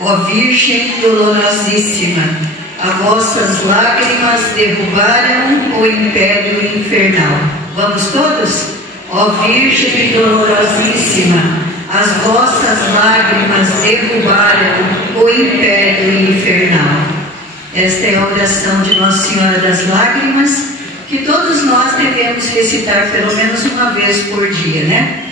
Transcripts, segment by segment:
Ó Virgem dolorosíssima, as vossas lágrimas derrubaram o império infernal. Vamos todos? Ó Virgem dolorosíssima, as vossas lágrimas derrubaram o império infernal. Esta é a oração de Nossa Senhora das Lágrimas, que todos nós devemos recitar pelo menos uma vez por dia, né?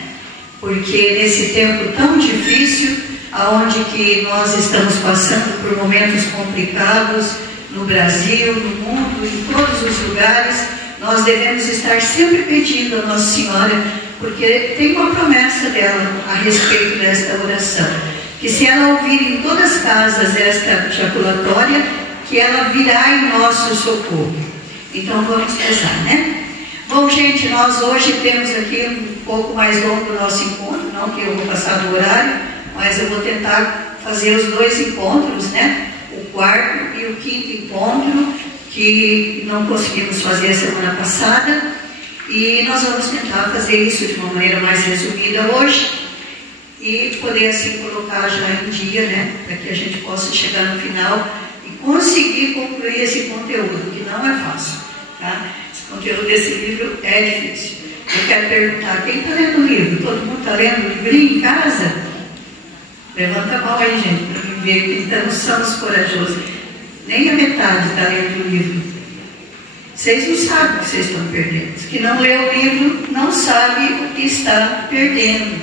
Porque nesse tempo tão difícil, aonde que nós estamos passando por momentos complicados no Brasil, no mundo, em todos os lugares, nós devemos estar sempre pedindo a Nossa Senhora, porque tem uma promessa dela a respeito desta oração, que se ela ouvir em todas as casas esta jaculatória, que ela virá em nosso socorro. Então vamos rezar, né? Bom, gente, nós hoje temos aqui um pouco mais longo o nosso encontro, não que eu vou passar do horário, mas eu vou tentar fazer os dois encontros, né? O quarto e o quinto encontro, que não conseguimos fazer a semana passada, e nós vamos tentar fazer isso de uma maneira mais resumida hoje, e poder assim colocar já em dia, né? Para que a gente possa chegar no final e conseguir concluir esse conteúdo, que não é fácil, tá? O conteúdo desse livro é difícil. Eu quero perguntar, quem está lendo o livro? Todo mundo está lendo o livrinho em casa? Levanta a mão aí, gente, para mim ver. Então, somos corajosos. Nem a metade está lendo o livro. Vocês não sabem o que vocês estão perdendo. Os que não lê o livro não sabe o que está perdendo.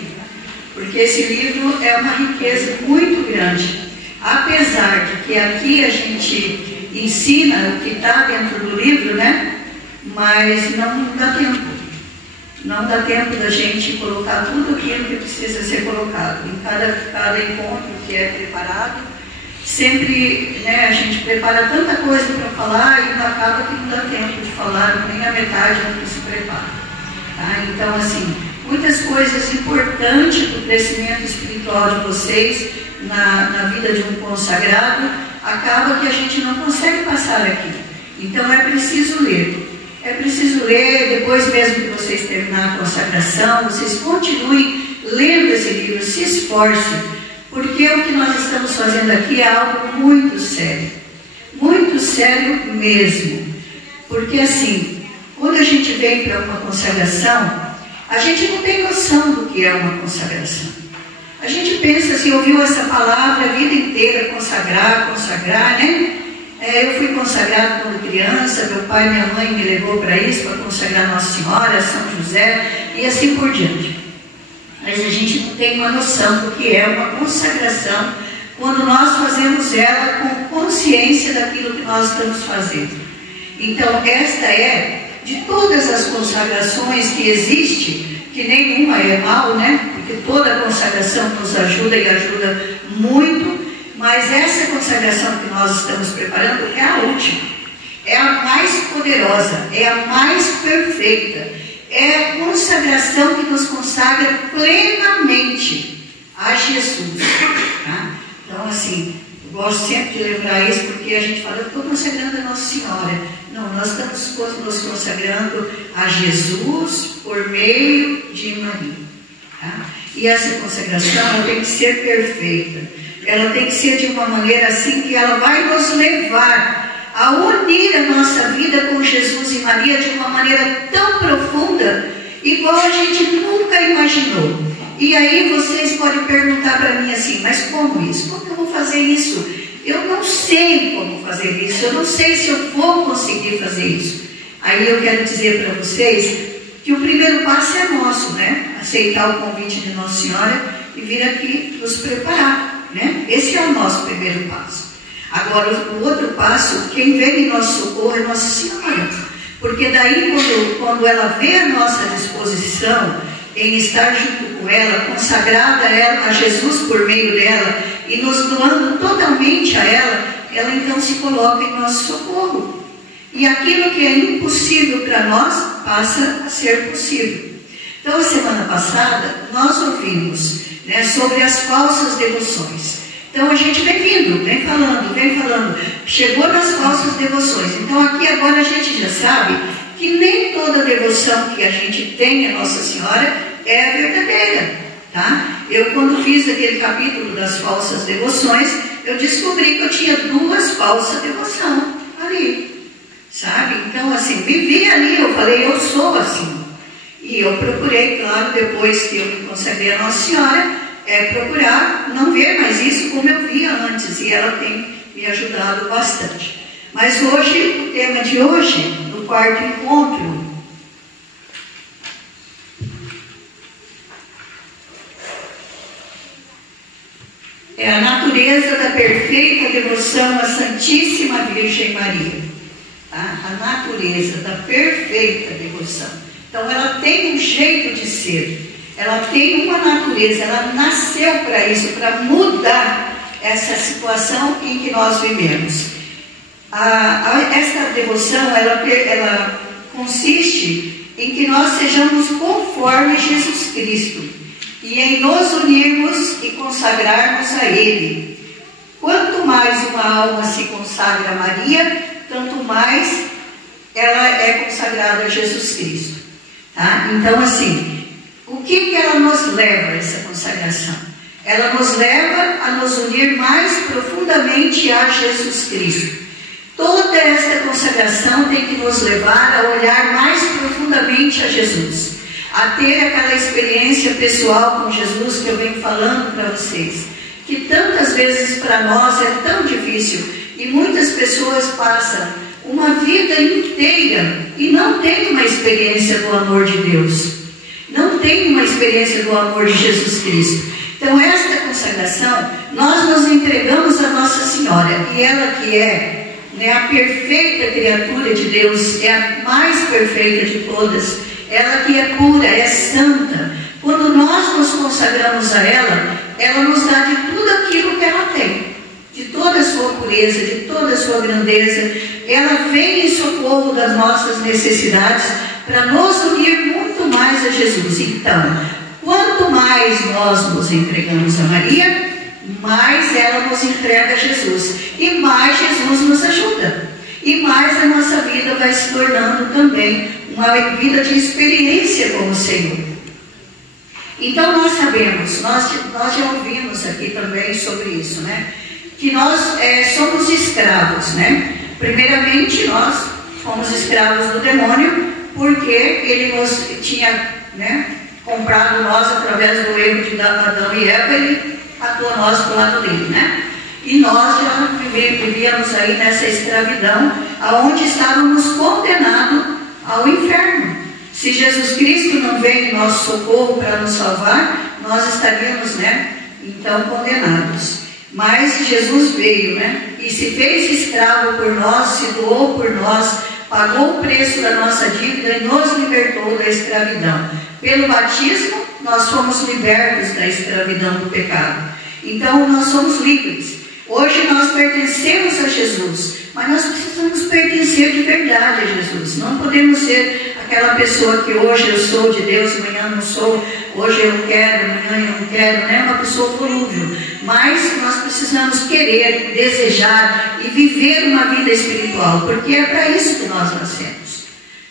Porque esse livro é uma riqueza muito grande. Apesar de que aqui a gente ensina o que está dentro do livro, né? Mas não dá tempo. Não dá tempo da gente colocar tudo aquilo que precisa ser colocado. Em cada encontro que é preparado, sempre, né, a gente prepara tanta coisa para falar e acaba que não dá tempo de falar nem a metade do que se prepara. Tá? Então, assim, muitas coisas importantes do crescimento espiritual de vocês na vida de um consagrado, acaba que a gente não consegue passar aqui. Então, é preciso ler. É preciso ler, depois mesmo que vocês terminarem a consagração, vocês continuem lendo esse livro, se esforcem, porque o que nós estamos fazendo aqui é algo muito sério mesmo. Porque assim, quando a gente vem para uma consagração, a gente não tem noção do que é uma consagração. A gente pensa assim, ouviu essa palavra a vida inteira, consagrar, né? Eu fui consagrado quando criança, meu pai e minha mãe me levou para isso, para consagrar Nossa Senhora, São José, e assim por diante. Mas a gente não tem uma noção do que é uma consagração, quando nós fazemos ela com consciência daquilo que nós estamos fazendo. Então, esta é, de todas as consagrações que existe, que nenhuma é mal, né? Porque toda consagração nos ajuda e ajuda muito. Mas essa consagração que nós estamos preparando é a última, é a mais poderosa, é a mais perfeita, é a consagração que nos consagra plenamente a Jesus. Tá? Então, assim, eu gosto sempre de lembrar isso, porque a gente fala, eu estou consagrando a Nossa Senhora. Não, nós estamos nos consagrando a Jesus por meio de Maria. Tá? E essa consagração ela tem que ser perfeita. Ela tem que ser de uma maneira assim que ela vai nos levar a unir a nossa vida com Jesus e Maria de uma maneira tão profunda, igual a gente nunca imaginou. E aí vocês podem perguntar para mim assim, mas como isso? Como que eu vou fazer isso? Eu não sei como fazer isso, eu não sei se eu vou conseguir fazer isso. Aí eu quero dizer para vocês que o primeiro passo é nosso, né? Aceitar o convite de Nossa Senhora e vir aqui nos preparar. Né? Esse é o nosso primeiro passo. Agora, o outro passo, quem vem em nosso socorro é Nossa Senhora. Porque daí, quando ela vê a nossa disposição em estar junto com ela, consagrada a Jesus por meio dela e nos doando totalmente a ela então se coloca em nosso socorro. E aquilo que é impossível para nós passa a ser possível. Então, a semana passada, nós ouvimos, né, sobre as falsas devoções. Então a gente vem falando, chegou nas falsas devoções. Então aqui agora a gente já sabe que nem toda devoção que a gente tem a Nossa Senhora é verdadeira, tá? Eu quando fiz aquele capítulo das falsas devoções, eu descobri que eu tinha 2 falsas devoções ali, sabe? Então, assim, vivi ali, eu falei, eu sou assim. E eu procurei, claro, depois que eu me consagrei a Nossa Senhora, procurar não ver mais isso como eu via antes, e ela tem me ajudado bastante. Mas hoje, o tema de hoje, no 4º encontro, é a natureza da perfeita devoção à Santíssima Virgem Maria. Tá? A natureza da perfeita devoção. Então, ela tem um jeito de ser. Ela tem uma natureza. Ela nasceu para isso, para mudar essa situação em que nós vivemos. Essa devoção, ela consiste em que nós sejamos conforme Jesus Cristo. E em nos unirmos e consagrarmos a Ele. Quanto mais uma alma se consagra a Maria, tanto mais ela é consagrada a Jesus Cristo. Tá? Então, assim, o que ela nos leva, essa consagração? Ela nos leva a nos unir mais profundamente a Jesus Cristo. Toda esta consagração tem que nos levar a olhar mais profundamente a Jesus. A ter aquela experiência pessoal com Jesus que eu venho falando para vocês, que tantas vezes para nós é tão difícil, e muitas pessoas passam uma vida inteira e não tem uma experiência do amor de Deus, não tem uma experiência do amor de Jesus Cristo. Então, esta consagração, nós nos entregamos a Nossa Senhora, e ela que é, a perfeita criatura de Deus, é a mais perfeita de todas, ela que é pura, é santa. Quando nós nos consagramos a ela nos dá de tudo aquilo que ela tem, de toda a sua pureza, de toda a sua grandeza. Ela vem em socorro das nossas necessidades para nos unir muito mais a Jesus. Então, quanto mais nós nos entregamos a Maria, mais ela nos entrega a Jesus, e mais Jesus nos ajuda, e mais a nossa vida vai se tornando também uma vida de experiência com o Senhor. Então nós sabemos, nós já ouvimos aqui também sobre isso, que nós somos escravos, Primeiramente nós fomos escravos do demônio, porque ele nos tinha comprado nós através do erro de Adão e Eva, ele atou nós do lado dele, E nós já vivíamos aí nessa escravidão, aonde estávamos condenados ao inferno. Se Jesus Cristo não veio em nosso socorro para nos salvar, nós estaríamos, então condenados. Mas Jesus veio, e se fez escravo por nós, se doou por nós, pagou o preço da nossa dívida e nos libertou da escravidão. Pelo batismo, nós fomos libertos da escravidão do pecado. Então, nós somos livres. Hoje nós pertencemos a Jesus, mas nós precisamos pertencer de verdade a Jesus. Não podemos ser aquela pessoa que hoje eu sou de Deus, amanhã não sou, hoje eu quero, amanhã eu não quero, uma pessoa volúvel. Mas nós precisamos querer, desejar e viver uma vida espiritual, porque é para isso que nós nascemos.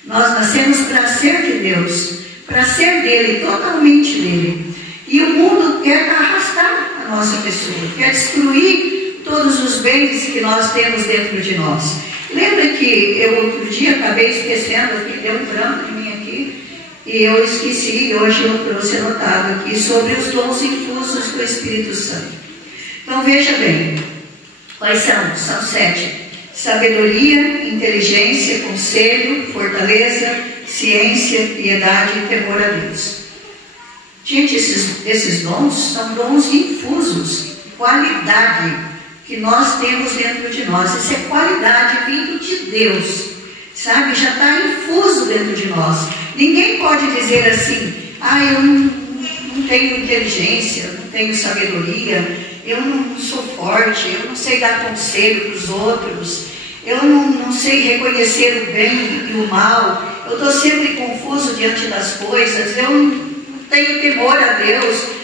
Nós nascemos para ser de Deus, para ser dele, totalmente dele. E o mundo quer arrastar a nossa pessoa, quer destruir todos os bens que nós temos dentro de nós. Lembra que eu outro dia acabei esquecendo aqui, deu um branco em mim aqui, e eu esqueci, e hoje eu trouxe anotado aqui, sobre os dons infusos do Espírito Santo. Então veja bem, quais são? São 7. Sabedoria, inteligência, conselho, fortaleza, ciência, piedade e temor a Deus. Gente, esses dons são dons infusos, qualidade que nós temos dentro de nós. Isso é qualidade vindo de Deus, sabe? Já está infuso dentro de nós. Ninguém pode dizer assim, eu não tenho inteligência, eu não tenho sabedoria, eu não sou forte, eu não sei dar conselho para os outros, eu não sei reconhecer o bem e o mal, eu estou sempre confuso diante das coisas, eu não tenho temor a Deus.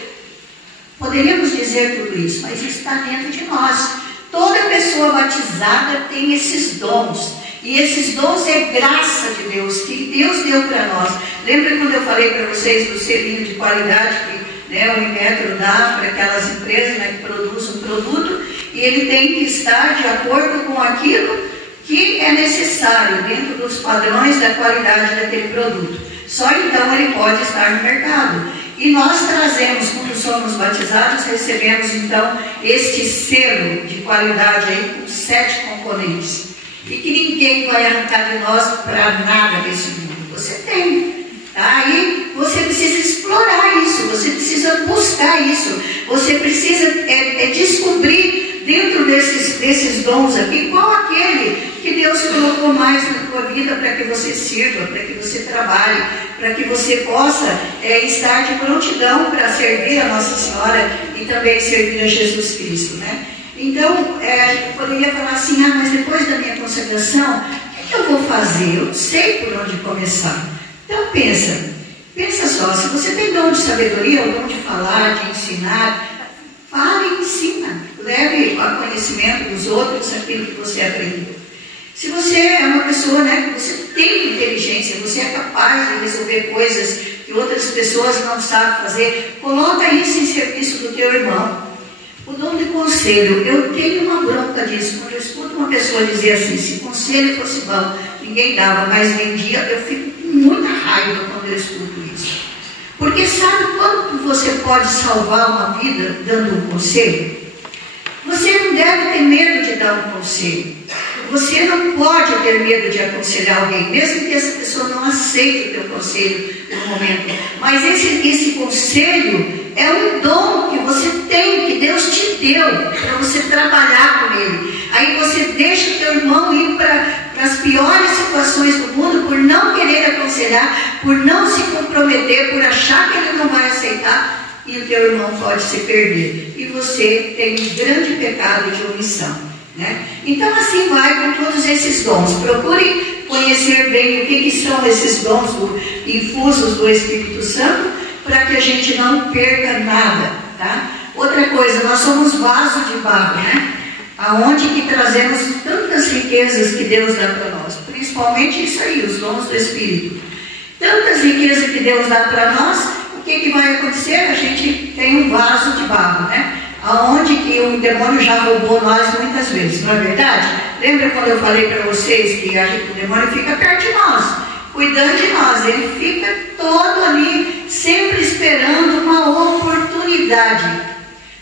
Poderíamos dizer tudo isso, mas isso está dentro de nós. Toda pessoa batizada tem esses dons, e esses dons é graça de Deus, que Deus deu para nós. Lembra quando eu falei para vocês do selinho de qualidade que o Inmetro dá para aquelas empresas que produzem um produto? e ele tem que estar de acordo com aquilo que é necessário dentro dos padrões da qualidade daquele produto. Só então ele pode estar no mercado. E nós trazemos, quando somos batizados, recebemos então este selo de qualidade aí com 7 componentes. E que ninguém vai arrancar de nós para nada desse mundo. Você tem. Tá? E você precisa explorar isso, você precisa buscar isso, você precisa descobrir dentro desses dons aqui, qual aquele que Deus colocou mais na tua vida para que você sirva, para que você trabalhe, para que você possa estar de prontidão para servir a Nossa Senhora e também servir a Jesus Cristo, né? Então, eu poderia falar assim, mas depois da minha consagração, o que eu vou fazer? Eu não sei por onde começar. Então pensa só, se você tem dom de sabedoria, o dom de falar, de ensinar, fale e ensina, leve ao conhecimento dos outros aquilo que você aprendeu. Se você é uma pessoa, né, que você tem inteligência, você é capaz de resolver coisas que outras pessoas não sabem fazer, coloca isso em serviço do teu irmão. O dom de conselho, eu tenho uma bronca disso. Quando eu escuto uma pessoa dizer assim, se conselho fosse bom, ninguém dava, mas vendia, eu fico com muita raiva quando eu escuto isso. Porque sabe quanto você pode salvar uma vida dando um conselho? Você não deve ter medo de dar um conselho. Você não pode ter medo de aconselhar alguém, mesmo que essa pessoa não aceite o teu conselho no momento. Mas esse conselho é um dom que você tem, que Deus te deu, para você trabalhar com ele. Aí você deixa o teu irmão ir para as piores situações do mundo por não querer aconselhar, por não se comprometer, por achar que ele não vai aceitar, e o teu irmão pode se perder. E você tem um grande pecado de omissão, né? Então assim vai com todos esses dons. Procure conhecer bem o que são esses dons infusos do Espírito Santo, para que a gente não perca nada, tá? Outra coisa, nós somos vaso de barro, né? Aonde que trazemos tantas riquezas que Deus dá para nós, principalmente isso aí, os dons do Espírito. Tantas riquezas que Deus dá para nós, o que vai acontecer? A gente tem um vaso de barro, né? Aonde que o demônio já roubou nós muitas vezes, não é verdade? Lembra quando eu falei para vocês que o demônio fica perto de nós, cuidando de nós, ele fica todo ali, sempre esperando uma oportunidade.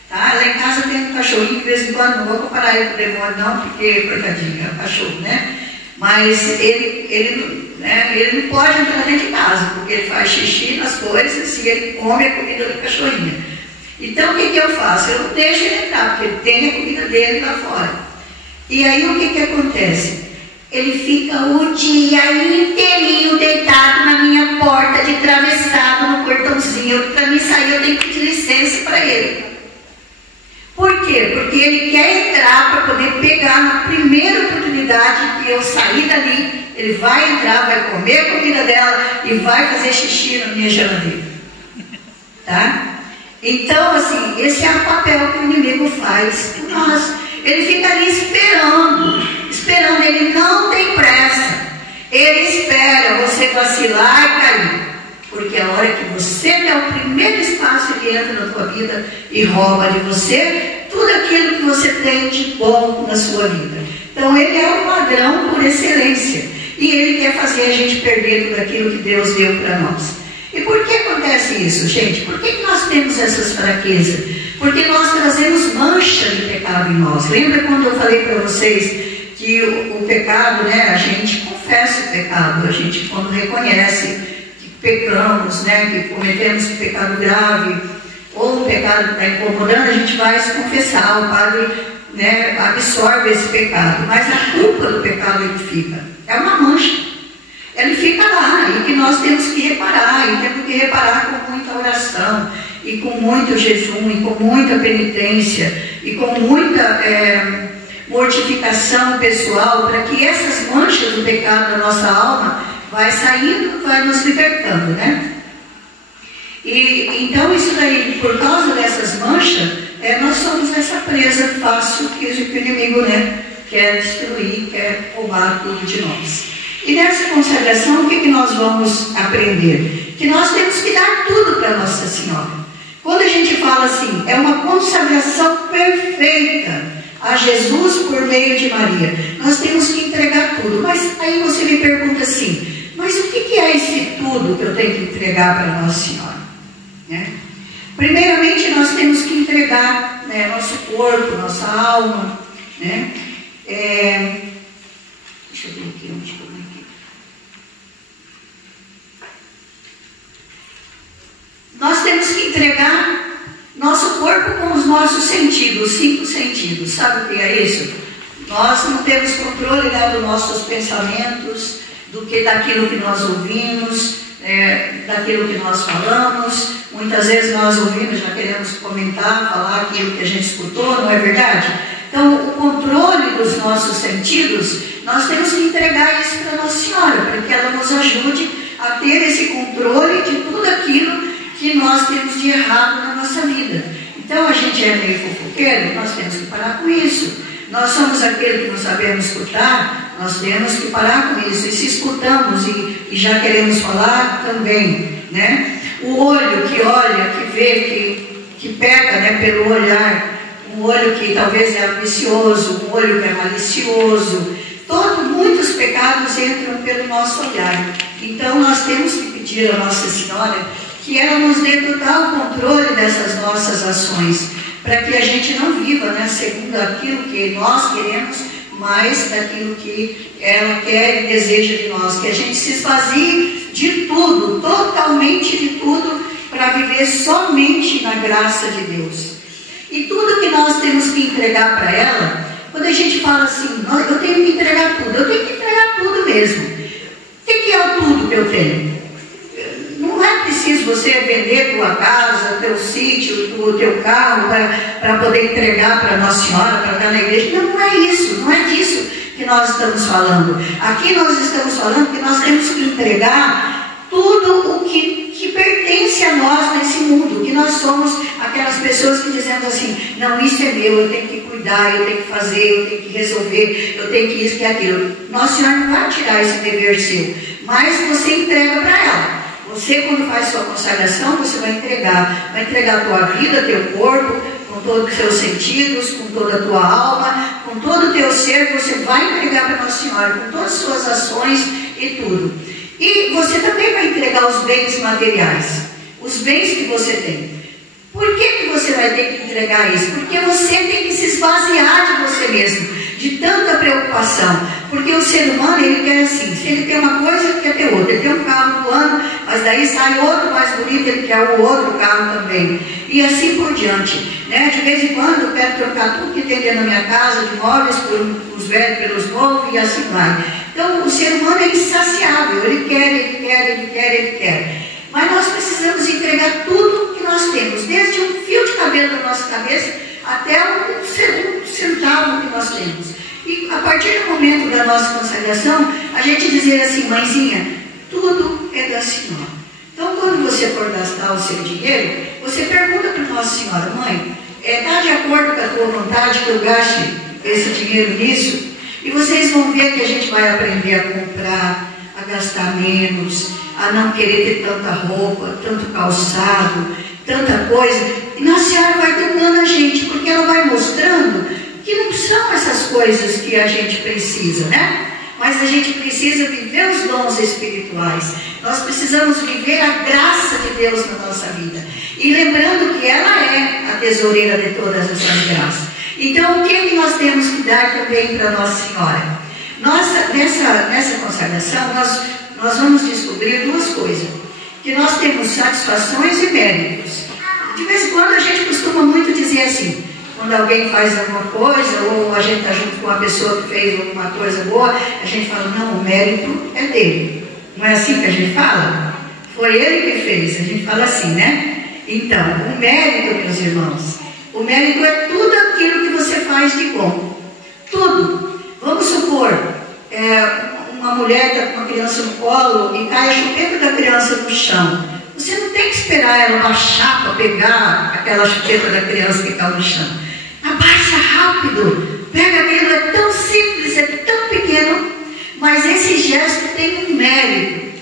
Tá? Lá em casa tem um cachorrinho, de vez em quando, não vou comparar ele com o demônio não, porque, coitadinho, é um cachorro, né? Mas ele não pode entrar dentro de casa, porque ele faz xixi nas coisas e ele come a comida do cachorrinho. Então o que eu faço? Eu não deixo ele entrar, porque ele tem a comida dele lá fora. E aí o que acontece? Ele fica o dia inteirinho deitado na minha porta, de travessado no portãozinho. Para mim sair, eu tenho que pedir licença para ele. Por quê? Porque ele quer entrar para poder pegar na primeira oportunidade que eu sair dali. Ele vai entrar, vai comer a comida dela e vai fazer xixi na minha geladeira. Tá? Então, assim, esse é o papel que o inimigo faz por nós. Ele fica ali esperando, ele não tem pressa. Ele espera você vacilar e cair. Porque a hora que você der o primeiro espaço, ele entra na tua vida e rouba de você tudo aquilo que você tem de bom na sua vida. Então ele é um ladrão por excelência. E ele quer fazer a gente perder tudo aquilo que Deus deu para nós. E por que acontece isso, gente? Por que nós temos essas fraquezas? Porque nós trazemos mancha de pecado em nós. Lembra quando eu falei para vocês que o pecado, né? A gente confessa o pecado, a gente quando reconhece que pecamos, né? Que cometemos um pecado grave, ou um pecado que está incomodando, a gente vai se confessar. O padre, né, absorve esse pecado. Mas a culpa do pecado ele fica. É uma mancha. Ele fica lá, e que nós temos que reparar, e temos que reparar com muita oração, e com muito jejum, e com muita penitência, e com muita mortificação pessoal, para que essas manchas do pecado da nossa alma vai saindo, vai nos libertando, né? E então isso daí, por causa dessas manchas, nós somos essa presa fácil que o inimigo, né, quer destruir, quer roubar tudo de nós. E nessa consagração, o que nós vamos aprender? Que nós temos que dar tudo para Nossa Senhora. Quando a gente fala assim, é uma consagração perfeita. a Jesus por meio de Maria. Nós temos que entregar tudo. Mas aí você me pergunta assim, mas o que é esse tudo que eu tenho que entregar para Nossa Senhora? Né? Primeiramente, nós temos que entregar, né, nosso corpo, nossa alma, né? Deixa eu ver aqui onde eu aqui. Nós temos que entregar nosso corpo com os nossos sentidos, 5 sentidos. Sabe o que é isso? Nós não temos controle, né, dos nossos pensamentos, daquilo que nós ouvimos, daquilo que nós falamos. Muitas vezes nós ouvimos, já queremos comentar, falar aquilo que a gente escutou, não é verdade? Então, o controle dos nossos sentidos, nós temos que entregar isso para Nossa Senhora, para que ela nos ajude a ter esse controle de tudo aquilo que nós temos de errado na nossa vida. Então, a gente é meio fofoqueiro, nós temos que parar com isso. Nós somos aquele que não sabemos escutar, nós temos que parar com isso. E se escutamos e já queremos falar, também, né? O olho que olha, que vê, que pega, né, pelo olhar, um olho que talvez é ambicioso, um olho que é malicioso, muitos pecados entram pelo nosso olhar. Então nós temos que pedir a Nossa Senhora que ela nos dê total controle dessas nossas ações, para que a gente não viva, né, segundo aquilo que nós queremos, mas daquilo que ela quer e deseja de nós, que a gente se esvazie de tudo, totalmente de tudo, para viver somente na graça de Deus. E tudo que nós temos que entregar para ela, quando a gente fala assim, eu tenho que entregar tudo, eu tenho que entregar tudo mesmo. O que é o tudo que eu tenho? Não é preciso você vender tua casa, teu sítio, o teu carro para poder entregar para Nossa Senhora, para estar na igreja. Não é isso, não é disso que nós estamos falando. Aqui nós estamos falando que nós temos que entregar tudo o que pertence a nós nesse mundo, que nós somos aquelas pessoas que dizemos assim, não, isso é meu, eu tenho que cuidar, eu tenho que fazer, eu tenho que resolver, eu tenho que isso e aquilo. Nossa Senhora não vai tirar esse dever seu, mas você entrega para ela. Você, quando faz sua consagração, você vai entregar a tua vida, teu corpo, com todos os seus sentidos, com toda a tua alma, com todo o teu ser, você vai entregar para Nossa Senhora, com todas as suas ações e tudo. E você também vai entregar os bens materiais, os bens que você tem. Por que você vai ter que entregar isso? Porque você tem que se esvaziar de você mesmo, de tanta preocupação. Porque o ser humano, ele quer assim, se ele tem uma coisa, ele quer ter outra. Ele tem um carro do ano, mas daí sai outro mais bonito, ele quer o outro carro também. E assim por diante, né? De vez em quando eu quero trocar tudo que tem dentro da minha casa, de móveis, por os velhos pelos novos, e assim vai. Então o ser humano é insaciável, ele quer. Mas nós precisamos entregar tudo que nós temos, desde um fio de cabelo da nossa cabeça até um centavo que nós temos. E a partir do momento da nossa consagração, a gente dizer assim, mãezinha, tudo é da Senhora. Então, quando você for gastar o seu dinheiro, você pergunta para Nossa Senhora, mãe, está de acordo com a tua vontade que eu gaste esse dinheiro nisso? E vocês vão ver que a gente vai aprender a comprar, a gastar menos, a não querer ter tanta roupa, tanto calçado, tanta coisa. E Nossa Senhora vai dominando a gente, porque ela vai mostrando que não são essas coisas que a gente precisa, né? Mas a gente precisa viver os dons espirituais. Nós precisamos viver a graça de Deus na nossa vida. E lembrando que ela é a tesoureira de todas essas graças. Então, o que nós temos que dar também para Nossa Senhora? Nessa consagração, nós vamos descobrir duas coisas. Que nós temos satisfações e méritos. De vez em quando a gente costuma muito dizer assim, quando alguém faz alguma coisa, ou a gente está junto com uma pessoa que fez alguma coisa boa, a gente fala, não, o mérito é dele. Não é assim que a gente fala? Foi ele que fez, a gente fala assim, né? Então, o mérito, meus irmãos, o mérito é tudo aquilo que você faz de bom. Tudo. Vamos supor, uma mulher está com uma criança no colo e cai a chupeta da criança no chão. Você não tem que esperar ela baixar para pegar aquela chupeta da criança que caiu no chão. Abaixa rápido, pega aquilo, é tão simples, é tão pequeno, mas esse gesto tem um mérito.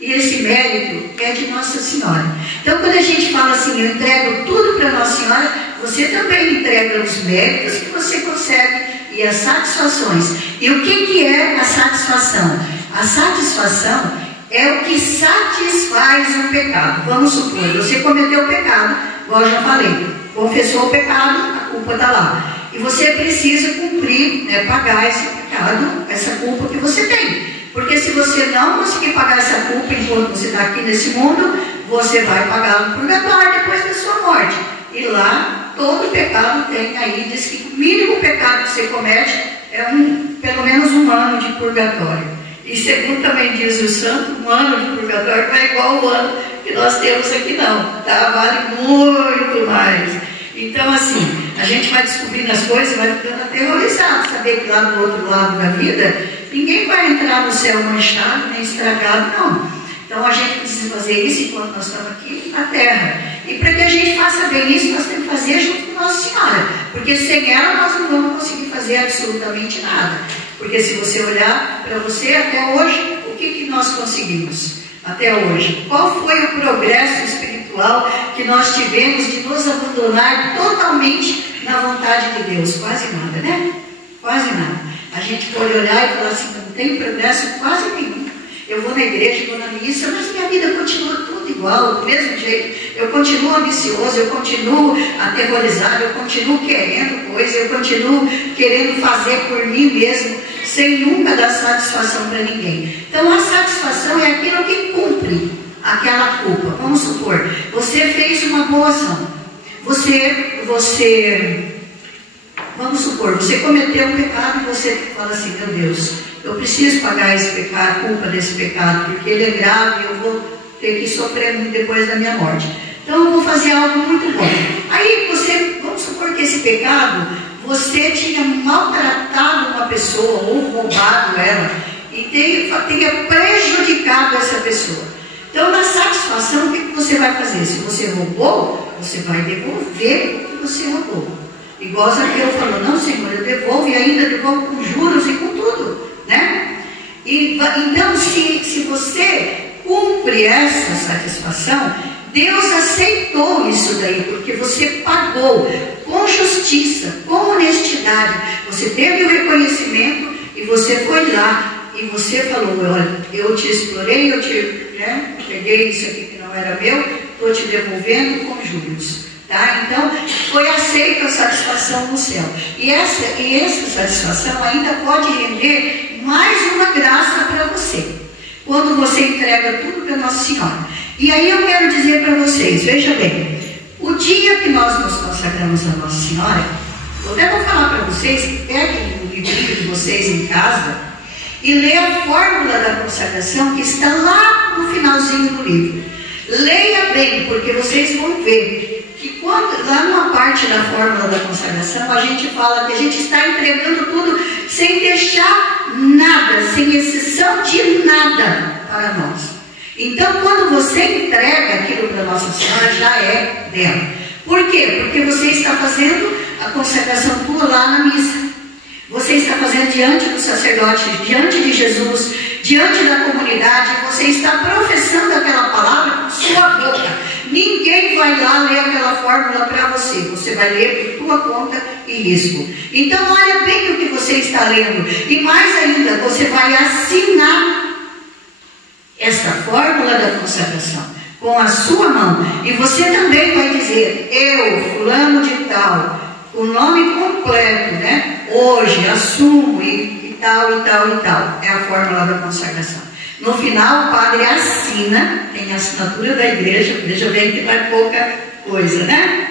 E esse mérito é de Nossa Senhora. Então, quando a gente fala assim, eu entrego tudo para Nossa Senhora, você também entrega os méritos que você consegue e as satisfações. E o que é a satisfação? A satisfação é o que satisfaz o pecado. Vamos supor, você cometeu o pecado, igual eu já falei, confessou o pecado, a culpa está lá. E você precisa cumprir, pagar esse pecado, essa culpa que você tem. Porque se você não conseguir pagar essa culpa enquanto você está aqui nesse mundo, você vai pagar no purgatório depois da sua morte. E lá, todo pecado tem aí, diz que o mínimo pecado que você comete é pelo menos 1 ano de purgatório. E segundo também diz o santo, 1 ano de purgatório não é igual ao ano que nós temos aqui não, tá? Vale muito mais. Então assim, a gente vai descobrindo as coisas, vai ficando aterrorizado, saber que lá do outro lado da vida, ninguém vai entrar no céu manchado, nem estragado, não. Então a gente precisa fazer isso enquanto nós estamos aqui na terra. E para que a gente faça bem isso, nós temos que fazer junto com Nossa Senhora. Porque sem ela nós não vamos conseguir fazer absolutamente nada. Porque se você olhar para você até hoje, o que nós conseguimos até hoje? Qual foi o progresso espiritual que nós tivemos de nos abandonar totalmente na vontade de Deus? Quase nada, né? Quase nada. A gente pode olhar e falar assim, não tem progresso quase nenhum. Eu vou na igreja, vou na missa, mas minha vida continua tudo igual, do mesmo jeito. Eu continuo ambicioso, eu continuo aterrorizado, eu continuo querendo coisa, eu continuo querendo fazer por mim mesmo, sem nunca dar satisfação para ninguém. Então a satisfação é aquilo que cumpre aquela culpa. Vamos supor, você fez uma boa ação. Vamos supor, você cometeu um pecado e você fala assim, meu Deus, eu preciso pagar esse pecado, a culpa desse pecado, porque ele é grave e eu vou ter que sofrer muito depois da minha morte. Então eu vou fazer algo muito bom. Aí vamos supor que esse pecado, você tinha maltratado uma pessoa ou roubado ela e tenha prejudicado essa pessoa. Então na satisfação, o que você vai fazer? Se você roubou, você vai devolver o que você roubou. Igual Zaqueu falou, não Senhor, eu devolvo e ainda devolvo com juros e com tudo, né? Então se você cumpre essa satisfação, Deus aceitou isso daí, porque você pagou com justiça, com honestidade, você teve o reconhecimento e você foi lá e você falou, olha, eu te explorei, eu peguei isso aqui que não era meu, estou te devolvendo com juros. Tá? Então, foi aceita a satisfação no céu. E essa satisfação ainda pode render mais uma graça para você, quando você entrega tudo para Nossa Senhora. E aí eu quero dizer para vocês, veja bem, o dia que nós nos consagramos a Nossa Senhora, eu até vou falar para vocês que peguem o livrinho de vocês em casa e leiam a fórmula da consagração que está lá no finalzinho do livro. Leia bem, porque vocês vão ver que lá numa parte da fórmula da consagração, a gente fala que a gente está entregando tudo sem deixar nada, sem exceção de nada para nós. Então, quando você entrega aquilo para Nossa Senhora, já é dela. Por quê? Porque você está fazendo a consagração tua lá na missa. Você está fazendo diante do sacerdote, diante de Jesus, diante da comunidade, você está professando aquela palavra com sua boca. Ninguém vai lá ler aquela fórmula para você. Você vai ler por tua conta e risco. Então, olha bem o que você está lendo. E mais ainda, você vai assinar esta fórmula da consagração com a sua mão. E você também vai dizer, eu, fulano de tal, o nome completo, né? Hoje, assumo e tal, e tal, e tal. É a fórmula da consagração. No final, o padre assina, tem a assinatura da igreja, veja bem que não é pouca coisa, né?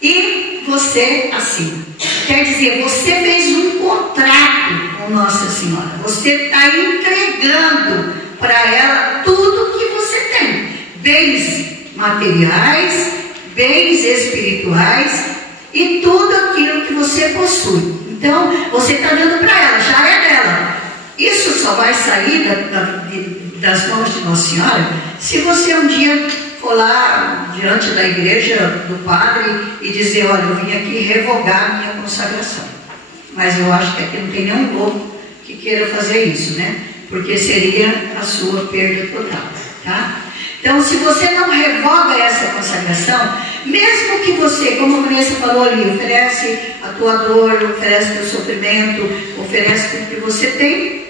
E você assina. Quer dizer, você fez um contrato com Nossa Senhora. Você está entregando para ela tudo que você tem. Bens materiais, bens espirituais e tudo aquilo que você possui. Então, você está dando para ela, já é dela. Isso só vai sair das mãos de Nossa Senhora se você um dia for lá diante da igreja do padre e dizer, olha, eu vim aqui revogar a minha consagração. Mas eu acho que aqui não tem nenhum louco que queira fazer isso, né? Porque seria a sua perda total, tá? Então, se você não revoga essa consagração, mesmo que você, como a Vanessa falou ali, oferece a tua dor, oferece o teu sofrimento, oferece tudo que você tem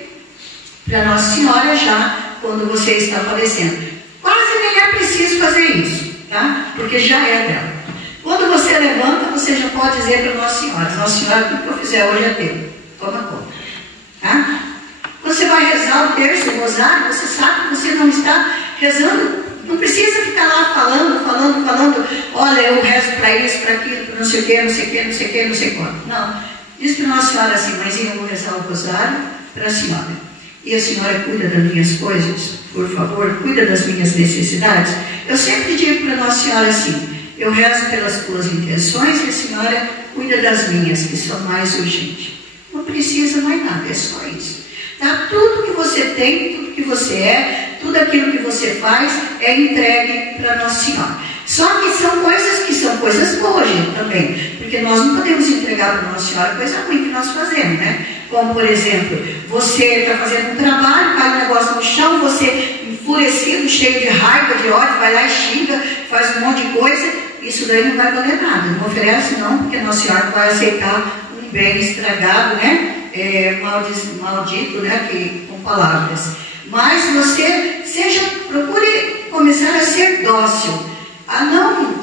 para Nossa Senhora já quando você está falecendo. Quase nem é preciso fazer isso, tá? Porque já é dela. Quando você levanta, você já pode dizer para Nossa Senhora, tudo que eu fizer hoje é teu, toma conta, tá? Quando você vai rezar o terço, o rosário, você sabe que você não está rezando, não precisa ficar lá falando, olha, eu rezo para isso, para aquilo, para não sei o que, não sei quanto. Não, diz para Nossa Senhora assim, mãezinha, eu vou rezar o rosário para a senhora. E a senhora cuida das minhas coisas, por favor, cuida das minhas necessidades. Eu sempre digo para Nossa Senhora assim, eu rezo pelas tuas intenções e a senhora cuida das minhas, que são mais urgentes. Não precisa mais nada, é só isso. Tá? Tudo que você tem, tudo que você é, tudo aquilo que você faz é entregue para Nossa Senhora. Só que são coisas boas também, porque nós não podemos entregar para Nossa Senhora coisa ruim que nós fazemos, né? Como, por exemplo, você está fazendo um trabalho, cai um negócio no chão, você enfurecido, cheio de raiva, de ódio, vai lá e xinga, faz um monte de coisa, isso daí não vai valer nada. Não oferece não, porque Nossa Senhora vai aceitar um bem estragado, né? Maldito, né? Com palavras. Mas você procure começar a ser dócil, a não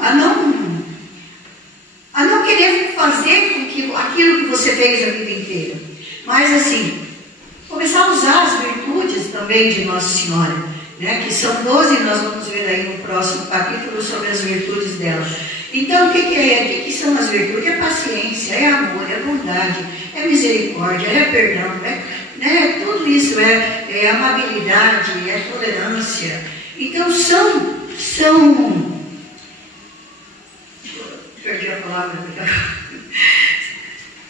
querer fazer aquilo que você fez a vida inteira. Mas assim, começar a usar as virtudes também de Nossa Senhora, né? Que são 12, nós vamos ver aí no próximo capítulo sobre as virtudes dela. Então, o que são as virtudes? É paciência, é amor, é bondade, é misericórdia, é perdão, né? Tudo isso é amabilidade, é tolerância. Então, perdi a palavra.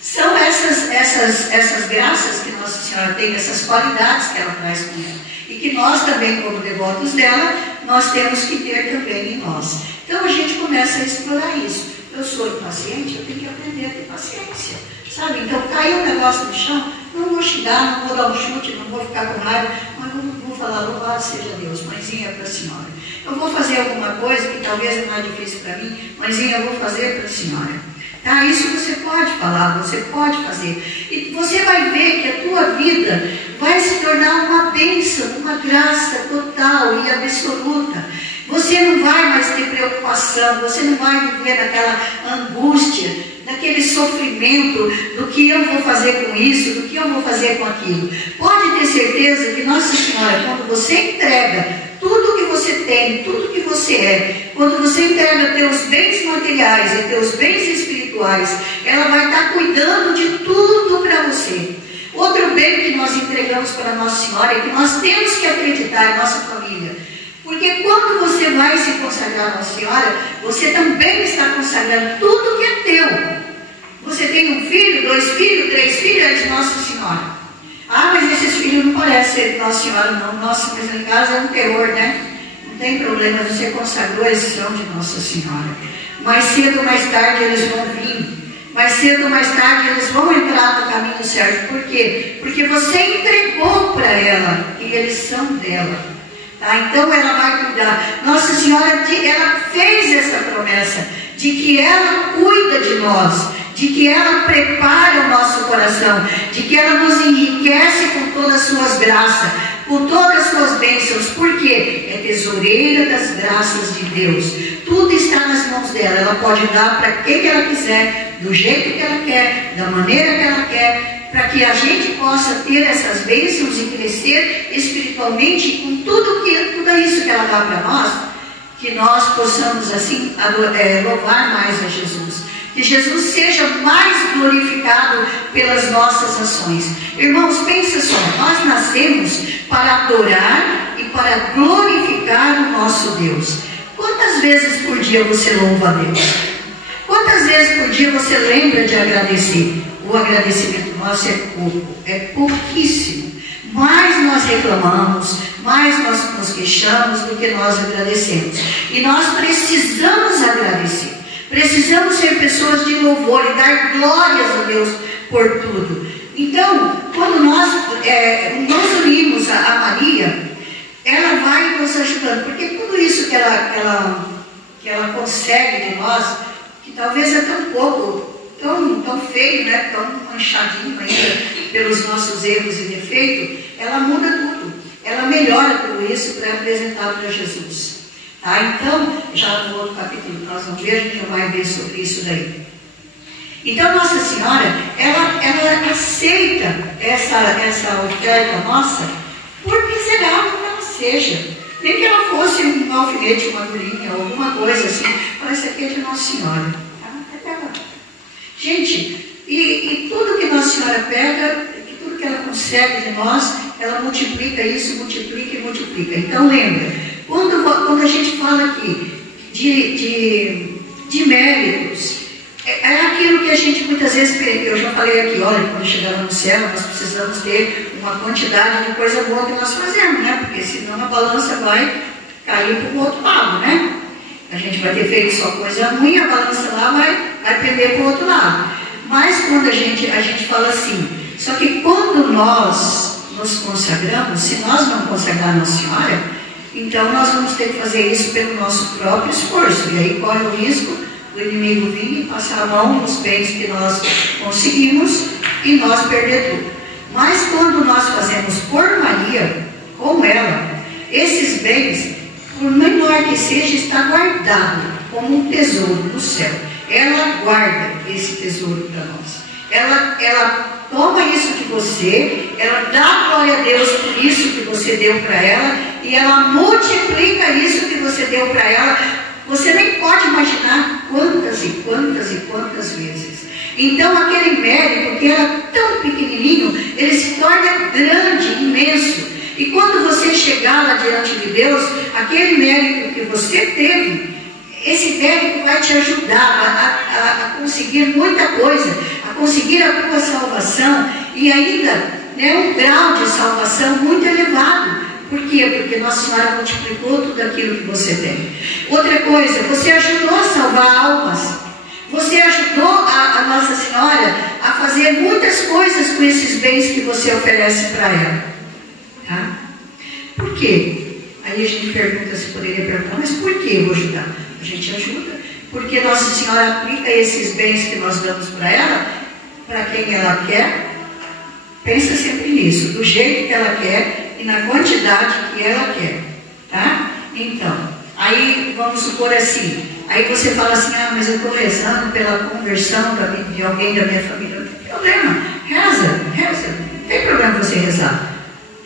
São essas graças que Nossa Senhora tem, essas qualidades que ela traz com ela. E que nós também, como devotos dela, nós temos que ter também em nós. Então a gente começa a explorar isso. Eu sou impaciente, eu tenho que aprender a ter paciência. Sabe? Então caiu um negócio no chão, não vou xingar, não vou dar um chute, não vou ficar com raiva, mas vou falar, louvado seja Deus, mãezinha para a senhora. Eu vou fazer alguma coisa que talvez é mais difícil para mim, mãezinha, eu vou fazer para a senhora. Tá? Isso você pode falar, você pode fazer. E você vai ver que a tua vida vai se tornar uma bênção, uma graça total e absoluta. Você não vai mais ter preocupação, você não vai viver naquela angústia, naquele sofrimento do que eu vou fazer com isso, do que eu vou fazer com aquilo. Pode ter certeza que Nossa Senhora, quando você entrega tudo que você tem, tudo que você é, quando você entrega teus bens materiais e teus bens espirituais, ela vai estar cuidando de tudo para você. Outro bem que nós entregamos para Nossa Senhora é que nós temos que acreditar em nossa família. Porque quando você vai se consagrar a Nossa Senhora, você também está consagrando tudo que é teu. Você tem um filho, 2 filhos, 3 filhos, é de Nossa Senhora. Ah, mas esses filhos não parecem ser de Nossa Senhora, não. Nossa, mas em casa é um terror, né? Não tem problema, você consagrou, eles são de Nossa Senhora. Mais cedo ou mais tarde eles vão vir. Mais cedo ou mais tarde eles vão entrar no caminho certo. Por quê? Porque você entregou para ela e eles são dela. Tá? Então ela vai cuidar. Nossa Senhora, ela fez essa promessa de que ela cuida de nós, de que ela prepara o nosso coração, de que ela nos enriquece com todas as suas graças, com todas as suas bênçãos. Por quê? É tesoureira das graças de Deus. Tudo está nas mãos dela. Ela pode dar para quem ela quiser, do jeito que ela quer, da maneira que ela quer, para que a gente possa ter essas bênçãos e crescer espiritualmente com tudo isso que ela dá para nós, que nós possamos assim louvar mais a Jesus. Que Jesus seja mais glorificado pelas nossas ações. Irmãos, pensa só, nós nascemos para adorar e para glorificar o nosso Deus. Quantas vezes por dia você louva a Deus? Quantas vezes por dia você lembra de agradecer? O agradecimento nosso é pouco, é pouquíssimo. Mais nós reclamamos, mais nós nos queixamos do que nós agradecemos. E nós precisamos agradecer. Precisamos ser pessoas de louvor e dar glórias a Deus por tudo. Então, quando nós unimos a Maria, ela vai nos ajudando. Porque tudo isso que que ela consegue de nós, que talvez é tão pouco, tão feio, né? Tão manchadinho ainda pelos nossos erros e defeitos, ela muda tudo, ela melhora tudo isso para apresentar para Jesus. Tá? Então, já no outro capítulo que nós vamos ver, a gente já vai ver sobre isso daí. Então, Nossa Senhora, ela aceita essa oferta nossa, por miserável que ela seja. Nem que ela fosse um alfinete, uma agulhinha, alguma coisa assim. Mas isso aqui é de Nossa Senhora. Tá? Gente, e tudo que Nossa Senhora pega, tudo que ela consegue de nós, ela multiplica isso, multiplica e multiplica. Então, lembra, quando a gente fala aqui de méritos, é aquilo que a gente muitas vezes, eu já falei aqui, olha, quando chegar no céu, nós precisamos ter uma quantidade de coisa boa que nós fazemos, né? Porque senão a balança vai cair para o outro lado, né? A gente vai ter feito só coisa ruim, a balança lá vai pender para o outro lado. Mas quando a gente fala assim, só que quando nós nos consagramos, se nós não consagrar Nossa Senhora, então nós vamos ter que fazer isso pelo nosso próprio esforço. E aí corre o risco do inimigo vir e passar a mão nos bens que nós conseguimos e nós perder tudo. Mas quando nós fazemos por Maria, com ela, esses bens, por menor que seja, está guardado como um tesouro no céu. Ela guarda esse tesouro para nós. Ela toma isso de você, ela dá glória a Deus por isso que você deu para ela, e ela multiplica isso que você deu para ela. Você nem pode imaginar quantas e quantas e quantas vezes. Então aquele mérito que era tão pequenininho, ele se torna grande, imenso. E quando você chegar lá diante de Deus, aquele mérito que você teve, esse mérito vai te ajudar a conseguir muita coisa, a conseguir a tua salvação, e ainda, né, um grau de salvação muito elevado. Por quê? Porque Nossa Senhora multiplicou tudo aquilo que você tem. Outra coisa, você ajudou a salvar almas. Você ajudou a Nossa Senhora a fazer muitas coisas com esses bens que você oferece para ela. Tá? Por quê? Aí a gente pergunta, se poderia perguntar, mas por que eu vou ajudar? A gente ajuda porque Nossa Senhora aplica esses bens que nós damos para ela, para quem ela quer. Pensa sempre nisso, do jeito que ela quer e na quantidade que ela quer, tá? Então, aí vamos supor assim, aí você fala assim, mas eu estou rezando pela conversão de alguém da minha família. Não tem problema, reza, não tem problema você rezar,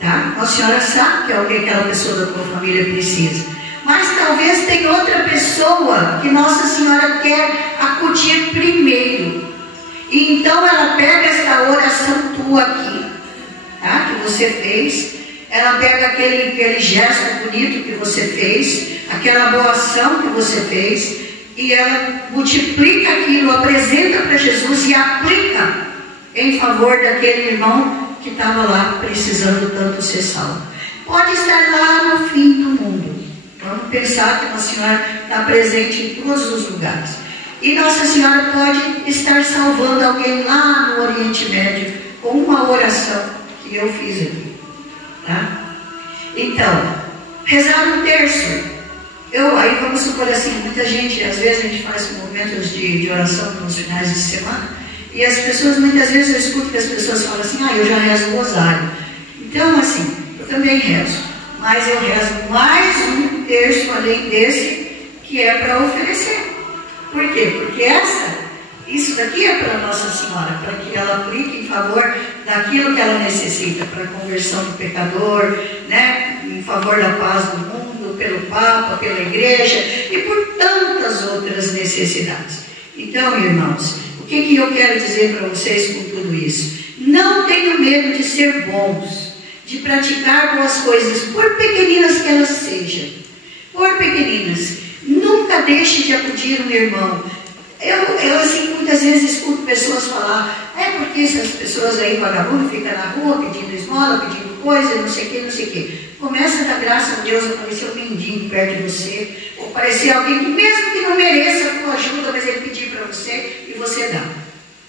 tá? Nossa Senhora sabe que é o que aquela pessoa da tua família precisa, mas talvez tenha outra pessoa que Nossa Senhora quer acudir primeiro. E então ela pega essa oração tua aqui, tá? Que você fez, ela pega aquele gesto bonito que você fez, aquela boa ação que você fez, e ela multiplica aquilo, apresenta para Jesus e aplica em favor daquele irmão que estava lá precisando tanto ser salvo. Pode estar lá no fim do mundo. Vamos pensar que Nossa Senhora está presente em todos os lugares. E Nossa Senhora pode estar salvando alguém lá no Oriente Médio com uma oração que eu fiz aqui, tá? Então, rezar no terço. Aí vamos supor assim, muita gente, às vezes a gente faz momentos de oração nos finais de semana, e as pessoas, muitas vezes eu escuto que as pessoas falam assim, eu já rezo o rosário. Então, assim, eu também rezo, mas eu rezo mais um terço além desse, que é para oferecer. Por quê? Porque isso daqui é para Nossa Senhora, para que ela aplique em favor daquilo que ela necessita, para a conversão do pecador, né? Em favor da paz do mundo, pelo Papa, pela Igreja e por tantas outras necessidades. Então, irmãos, o que eu quero dizer para vocês com tudo isso? Não tenham medo de ser bons, de praticar boas coisas, por pequeninas que elas sejam, por pequeninas. Nunca deixe de acudir um irmão. Eu assim, muitas vezes escuto pessoas falar, porque essas pessoas aí, vagabundo, ficam na rua pedindo esmola, pedindo coisa, não sei o que, não sei o que. Começa a dar graça a Deus, aparecer um mendigo perto de você, ou aparecer alguém que mesmo que não mereça a tua ajuda, mas ele pedir para você e você dá.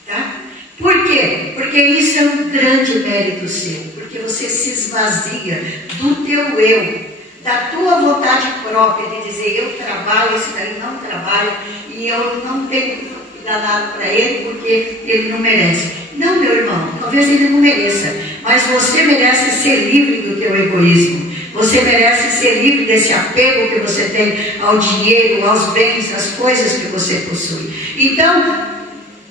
Tá? Por quê? Porque isso é um grande mérito seu, porque você se esvazia do teu eu, da tua vontade própria, de dizer, eu trabalho, esse daí não trabalha, e eu não tenho que dar nada para ele, porque ele não merece. Não, meu irmão, talvez ele não mereça, mas você merece ser livre do teu egoísmo. Você merece ser livre desse apego que você tem ao dinheiro, aos bens, às coisas que você possui. Então,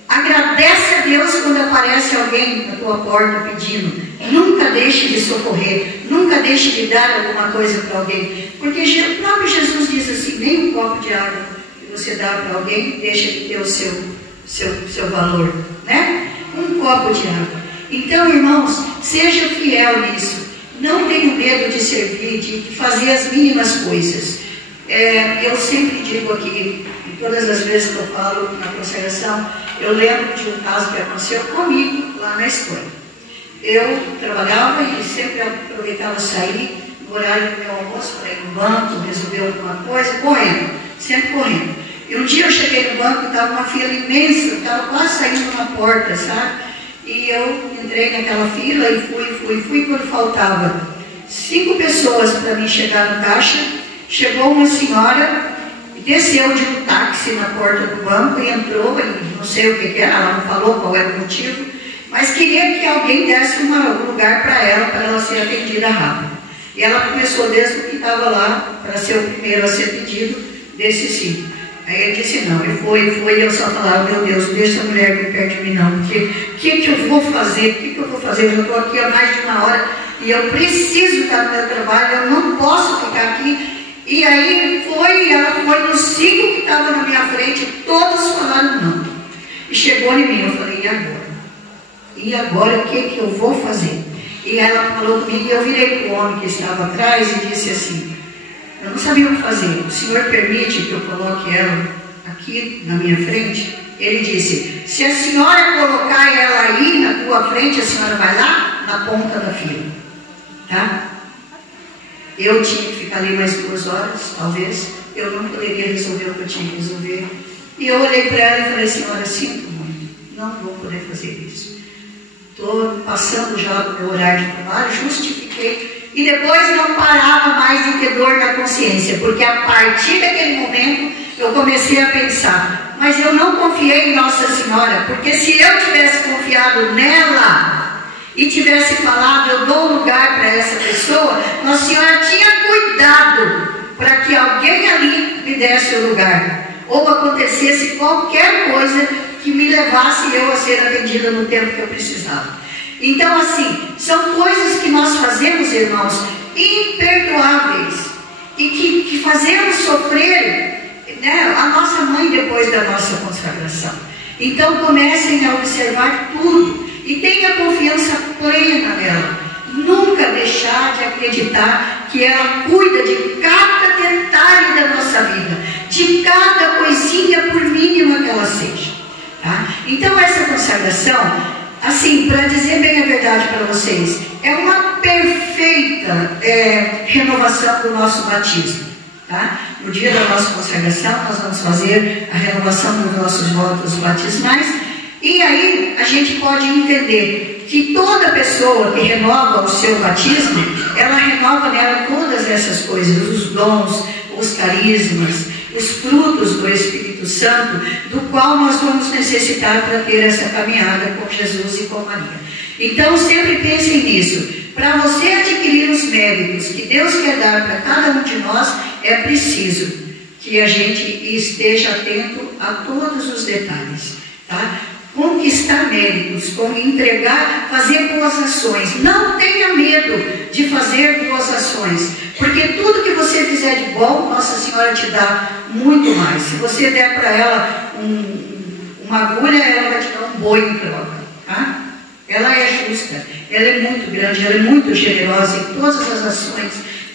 agradece a Deus quando aparece alguém na tua porta pedindo. Nunca deixe de socorrer, nunca deixe de dar alguma coisa para alguém, porque o próprio Jesus diz assim, nem um copo de água que você dá para alguém deixa de ter o seu valor, né? Um copo de água. Então, irmãos, seja fiel nisso. Não tenha medo de servir, de fazer as mínimas coisas. Eu sempre digo aqui, todas as vezes que eu falo na consagração, eu lembro de um caso que aconteceu comigo lá na Espanha. Eu trabalhava e sempre aproveitava sair no horário do meu almoço para ir no banco, resolver alguma coisa, correndo, sempre correndo. E um dia eu cheguei no banco e estava uma fila imensa, estava quase saindo na porta, sabe? E eu entrei naquela fila e fui, quando faltava 5 pessoas para mim chegar no caixa, chegou uma senhora, desceu de um táxi na porta do banco e entrou, e não sei o que era, ela não falou qual era o motivo, mas queria que alguém desse um lugar para ela ser atendida rápido. E ela começou desde o que estava lá, para ser o primeiro a ser atendido, desse 5. Aí ele disse não, e foi, e eu só falava, meu Deus, não deixa essa mulher vir perto de mim não, porque o que eu vou fazer? O que eu vou fazer? Eu já estou aqui há mais de 1 hora e eu preciso estar no meu trabalho, eu não posso ficar aqui. E aí ela foi nos 5 que estavam na minha frente, todos falaram não. E chegou em mim, eu falei, e agora? E agora o que eu vou fazer? E ela falou comigo, e eu virei para o homem que estava atrás e disse assim, eu não sabia o que fazer. O senhor permite que eu coloque ela aqui na minha frente? Ele disse, se a senhora colocar ela aí na tua frente, a senhora vai lá na ponta da fila. Tá? Eu tinha que ficar ali mais 2 horas, talvez. Eu não poderia resolver o que eu tinha que resolver. E eu olhei para ela e falei, senhora, sinto muito, não vou poder fazer isso. Estou passando já do meu horário de trabalho, justifiquei. E depois não parava mais de ter dor na consciência, porque a partir daquele momento eu comecei a pensar, mas eu não confiei em Nossa Senhora, porque se eu tivesse confiado nela e tivesse falado, eu dou um lugar para essa pessoa, Nossa Senhora tinha cuidado para que alguém ali me desse o lugar, ou acontecesse qualquer coisa que me levasse eu a ser atendida no tempo que eu precisava. Então, assim, são coisas que nós fazemos, irmãos, imperdoáveis, e que fazemos sofrer, né, a nossa mãe depois da nossa consagração. Então, comecem a observar tudo e tenha confiança plena nela. Nunca deixar de acreditar que ela cuida de cada detalhe da nossa vida, de cada coisinha, por mínima que ela seja. Tá? Então, essa consagração, assim, para dizer bem a verdade para vocês, é uma perfeita renovação do nosso batismo. Tá? No dia da nossa consagração, nós vamos fazer a renovação dos nossos votos batismais, e aí a gente pode entender que toda pessoa que renova o seu batismo, ela renova nela todas essas coisas, os dons, os carismas, os frutos do Espírito Santo, do qual nós vamos necessitar para ter essa caminhada com Jesus e com Maria. Então, sempre pensem nisso. Para você adquirir os méritos que Deus quer dar para cada um de nós, é preciso que a gente esteja atento a todos os detalhes. Tá? Conquistar méritos, como entregar, fazer boas ações. Não tenha medo de fazer boas ações, porque tudo que você fizer de bom, Nossa Senhora te dá muito mais. Se você der para ela uma agulha, ela vai te dar um boi em troca. Tá? Ela é justa, ela é muito grande, ela é muito generosa em todas as ações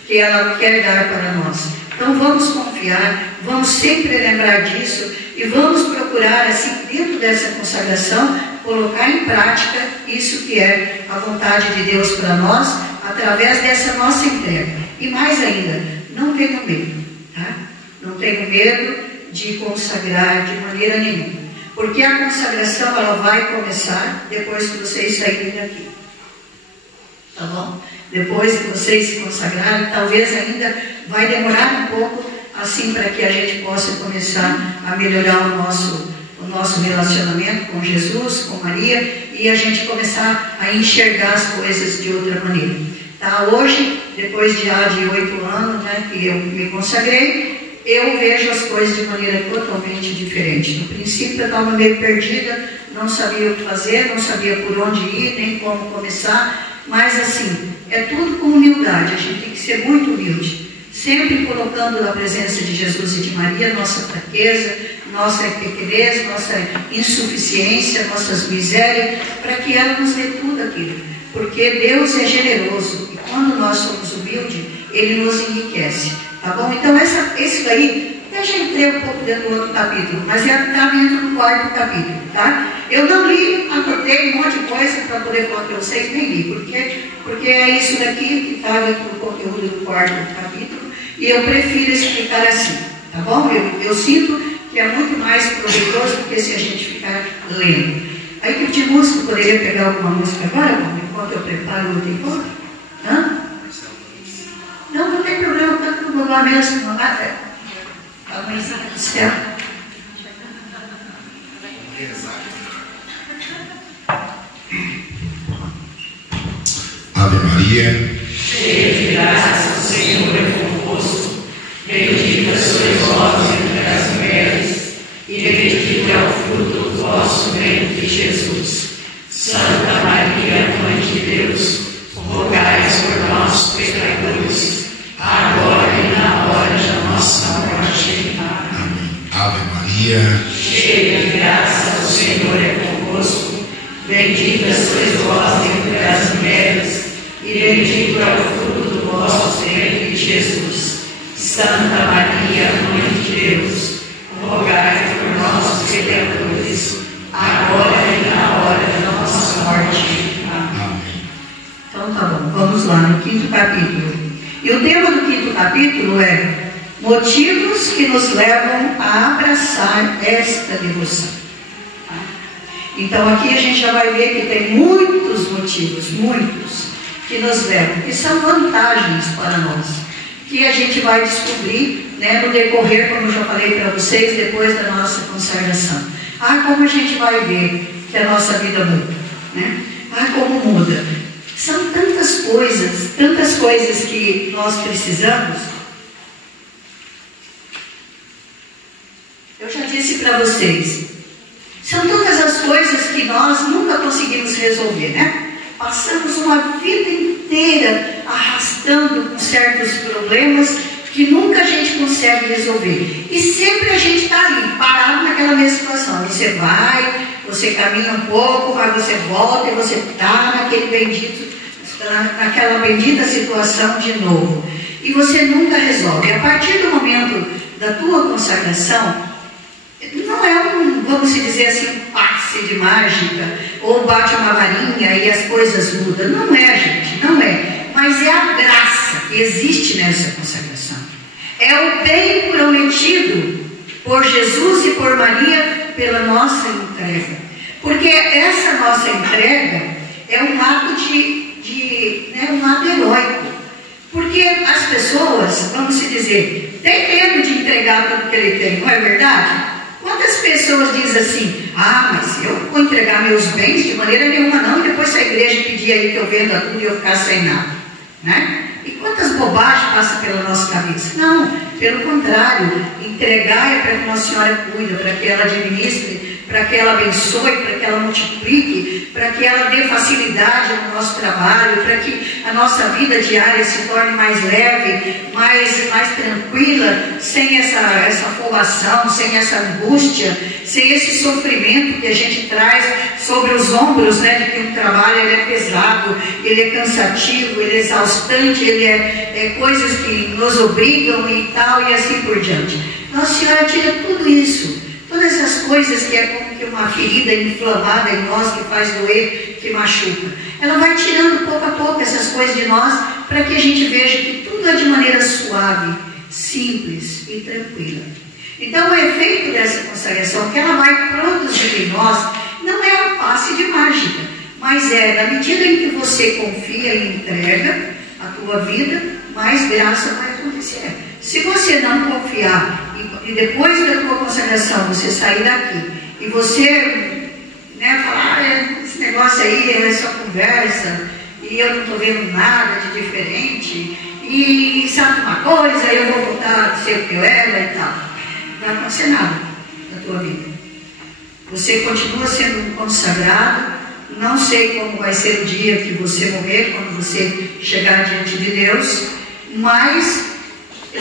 que ela quer dar para nós. Então vamos confiar, vamos sempre lembrar disso e vamos procurar, assim, dentro dessa consagração, colocar em prática isso que é a vontade de Deus para nós, através dessa nossa entrega. E mais ainda, não tenham medo, tá? Não tenham medo de consagrar de maneira nenhuma. Porque a consagração ela vai começar depois que vocês saírem daqui. tá bom? Depois que vocês se consagrarem, talvez ainda vai demorar um pouco, assim, para que a gente possa começar a melhorar o nosso relacionamento com Jesus, com Maria, e a gente começar a enxergar as coisas de outra maneira. Tá? Hoje, depois de 8 anos, né, que eu me consagrei, eu vejo as coisas de maneira totalmente diferente. No princípio eu estava meio perdida, não sabia o que fazer, não sabia por onde ir, nem como começar, mas assim, é tudo com humildade, a gente tem que ser muito humilde, sempre colocando na presença de Jesus e de Maria nossa fraqueza, nossa pequenez, nossa insuficiência, nossas misérias, para que ela nos dê tudo aquilo, porque Deus é generoso, e quando nós somos humildes, Ele nos enriquece, tá bom? Então esse daí, eu já entrei um pouco dentro do outro capítulo, mas já está dentro do 4º capítulo, tá? Eu não li, anotei um monte de coisa para poder falar para vocês, nem li, porque é isso daqui que está dentro do conteúdo do 4º capítulo, e eu prefiro explicar assim, tá bom? Eu sinto que é muito mais proveitoso do que se a gente ficar lendo. Aí que de música, poderia pegar alguma música agora, enquanto eu preparo o outro encontro? Hã? Não tem problema, está tudo lá mesmo, não vai. A mãezinha do céu. Ave Maria, cheia de graça, o Senhor é convosco. Bendita sois vós entre as mulheres, e bendito é o fruto do vosso ventre, Jesus. Santa Maria, Mãe de Deus, rogai por nós, pecadores, agora e na hora da nossa morte. amém. Ave Maria, Cheia de graça, o Senhor é convosco. Bendita sois vós entre as mulheres, e bendito é o fruto do vosso ventre, Jesus. Santa Maria, Mãe de Deus, rogai por nós, pecadores, agora e na hora da nossa morte. Amém. amém. Então tá bom, vamos lá no 5º capítulo. E o tema do 5º capítulo é motivos que nos levam a abraçar esta devoção. Tá? Então aqui a gente já vai ver que tem muitos motivos, muitos, que nos levam, que são vantagens para nós, que a gente vai descobrir, né, no decorrer, como eu já falei para vocês, depois da nossa consagração. Como a gente vai ver que a nossa vida muda, né? Como muda. São tantas coisas que nós precisamos. Eu já disse para vocês, são tantas as coisas que nós nunca conseguimos resolver, né? Passamos uma vida inteira arrastando com certos problemas que nunca a gente consegue resolver. E sempre a gente está ali, parado naquela mesma situação. Você vai, você caminha um pouco, mas você volta e você está naquela bendita situação de novo. E você nunca resolve. A partir do momento da tua consagração, não é vamos dizer assim, um passe de mágica, ou bate uma varinha e as coisas mudam. Não é, gente, não é. Mas é a graça que existe nessa consagração. É o bem prometido por Jesus e por Maria pela nossa entrega. Porque essa nossa entrega é um ato um ato heróico. Porque as pessoas, vamos dizer, têm medo de entregar tudo que ele tem, não é verdade? Quantas pessoas dizem assim, mas eu vou entregar meus bens de maneira nenhuma não, e depois se a igreja pedir aí que eu venda tudo e eu ficar sem nada, né? E quantas bobagens passam pela nossa cabeça? Não, pelo contrário, entregar é para que Nossa Senhora cuide, para que ela administre, para que ela abençoe, para que ela multiplique, para que ela dê facilidade no nosso trabalho, para que a nossa vida diária se torne mais leve, mais tranquila, sem essa afobação, sem essa angústia, sem esse sofrimento que a gente traz sobre os ombros, né, de que o trabalho ele é pesado, ele é cansativo, ele é exaustante, ele é coisas que nos obrigam e tal, e assim por diante. Nossa Senhora tira tudo isso. Todas essas coisas que é como que uma ferida inflamada em nós, que faz doer, que machuca. Ela vai tirando pouco a pouco essas coisas de nós, para que a gente veja que tudo é de maneira suave, simples e tranquila. Então o efeito dessa consagração que ela vai produzir em nós, não é um passe de mágica, mas na medida em que você confia e entrega a tua vida, mais graça vai acontecer. Se você não confiar e depois da tua consagração você sair daqui e você falar, esse negócio aí é só conversa e eu não estou vendo nada de diferente e sabe uma coisa, eu vou voltar a ser o que eu era e tal, não vai acontecer nada na tua vida. Você continua sendo um consagrado. Não sei como vai ser o dia que você morrer, quando você chegar diante de Deus, mas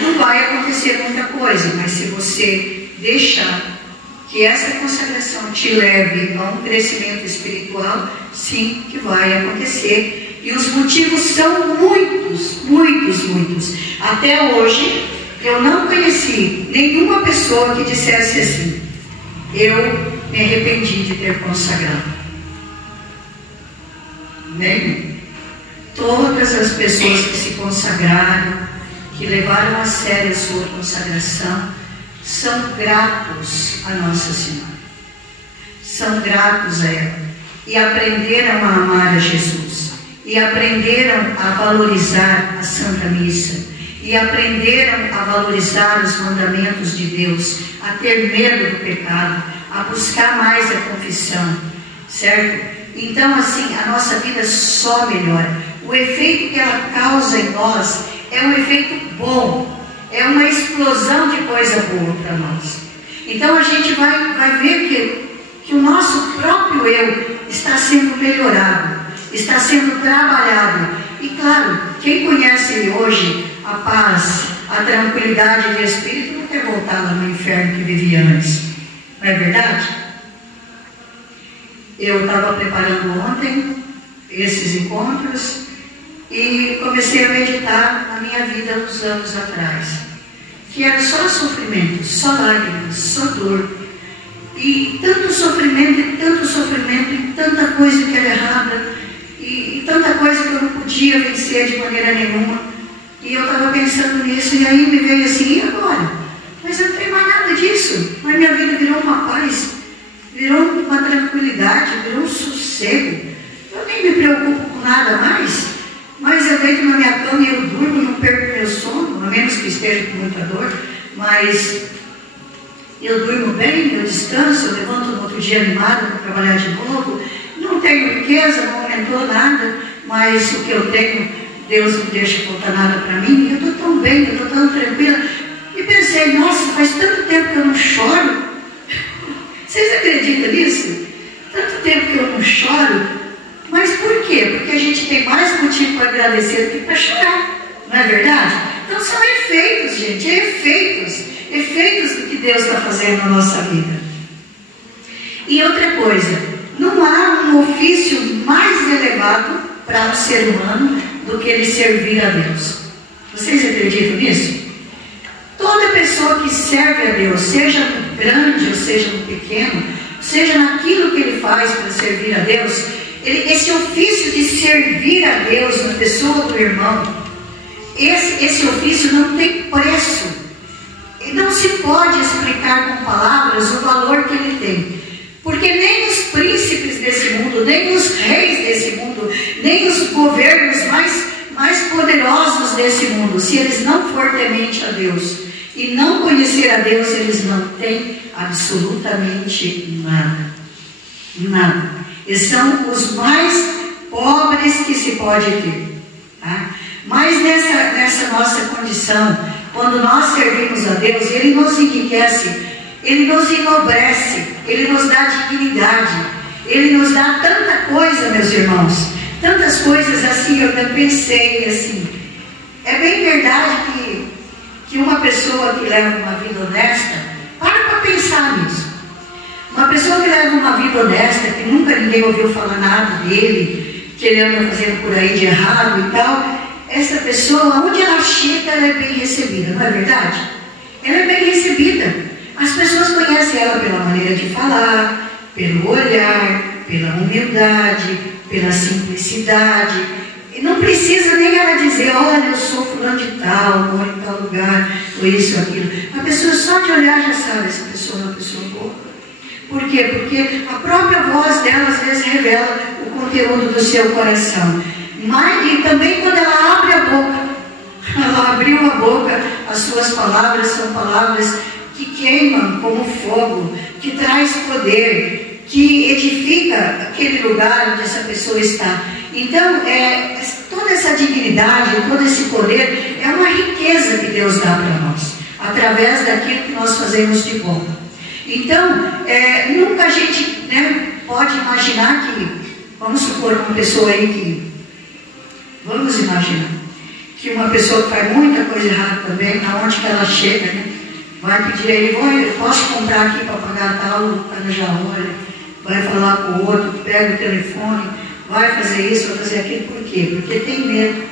não vai acontecer muita coisa. Mas se você deixar que essa consagração te leve a um crescimento espiritual, sim que vai acontecer. E os motivos são muitos, muitos, muitos. Até hoje, eu não conheci nenhuma pessoa que dissesse assim: eu me arrependi de ter consagrado. Nenhum. Todas as pessoas que se consagraram, que levaram a sério a sua consagração, são gratos a Nossa Senhora. São gratos a ela. E aprenderam a amar a Jesus. E aprenderam a valorizar a Santa Missa. E aprenderam a valorizar os mandamentos de Deus, a ter medo do pecado, a buscar mais a confissão, certo? Então, assim, a nossa vida só melhora. O efeito que ela causa em nós é um efeito bom, é uma explosão de coisa boa para nós. Então, a gente vai ver que o nosso próprio eu está sendo melhorado, está sendo trabalhado. E, claro, quem conhece hoje a paz, a tranquilidade de espírito, não quer voltar lá no inferno que vivia antes. Não é verdade? Eu estava preparando ontem esses encontros e comecei a meditar na minha vida uns anos atrás, que era só sofrimento, só lágrimas, só dor, e tanto sofrimento, e tanta coisa que era errada, e tanta coisa que eu não podia vencer de maneira nenhuma. E eu estava pensando nisso, e aí me veio assim: e agora? Mas eu não tenho mais nada disso. Mas minha vida virou uma paz, virou uma tranquilidade, virou um sossego. Eu nem me preocupo com nada mais, mas eu deito na minha cama e eu durmo, não perco meu sono, a menos que esteja com muita dor, mas eu durmo bem, eu descanso, eu levanto no outro dia animado para trabalhar de novo. Não tenho riqueza, não aumentou nada, mas o que eu tenho, Deus não deixa faltar nada para mim. Eu estou tão bem, eu estou tão tranquila. E pensei: nossa, faz tanto tempo que eu não choro. Vocês acreditam nisso? Tanto tempo que eu não choro. Mas por quê? Porque a gente tem mais motivo para agradecer do que para chorar. Não é verdade? Então são efeitos, gente. Efeitos do que Deus está fazendo na nossa vida. E outra coisa: não há um ofício mais elevado para um ser humano do que ele servir a Deus. Vocês acreditam nisso? Toda pessoa que serve a Deus, seja no grande ou seja no pequeno, seja naquilo que ele faz para servir a Deus, esse ofício de servir a Deus na pessoa do irmão, esse ofício não tem preço. E não se pode explicar com palavras o valor que ele tem. Porque nem os príncipes desse mundo, nem os reis desse mundo, nem os governos mais poderosos desse mundo, se eles não for temente a Deus e não conhecer a Deus, eles não têm absolutamente nada. Nada. Eles são os mais pobres que se pode ter. Tá? Mas nessa nossa condição, quando nós servimos a Deus, Ele nos enriquece, Ele nos enobrece, Ele nos dá dignidade, Ele nos dá tanta coisa, meus irmãos, tantas coisas assim. Eu pensei assim, é bem verdade que uma pessoa que leva uma vida honesta, para pensar nisso. Uma pessoa que leva uma vida honesta, que nunca ninguém ouviu falar nada dele, que ele anda fazendo por aí de errado e tal, essa pessoa, onde ela chega, ela é bem recebida, não é verdade? Ela é bem recebida. As pessoas conhecem ela pela maneira de falar, pelo olhar, pela humildade, pela simplicidade. E não precisa nem ela dizer: olha, eu sou fulano de tal, moro em tal lugar, ou isso ou aquilo. A pessoa só de olhar já sabe: essa pessoa é uma pessoa boa. Por quê? Porque a própria voz dela às vezes revela o conteúdo do seu coração. Mas, e também quando ela abre a boca, ela abriu a boca, as suas palavras são palavras que queimam como fogo, que traz poder, que edifica aquele lugar onde essa pessoa está. Então, toda essa dignidade, todo esse poder é uma riqueza que Deus dá para nós, através daquilo que nós fazemos de bom. Então, nunca a gente, né, pode imaginar que, vamos supor uma pessoa aí que, vamos imaginar, que uma pessoa que faz muita coisa errada também, aonde que ela chega, né, vai pedir aí, eu posso comprar aqui para pagar tal, o cara já olha, vai falar com o outro, pega o telefone, vai fazer isso, vai fazer aquilo, por quê? Porque tem medo.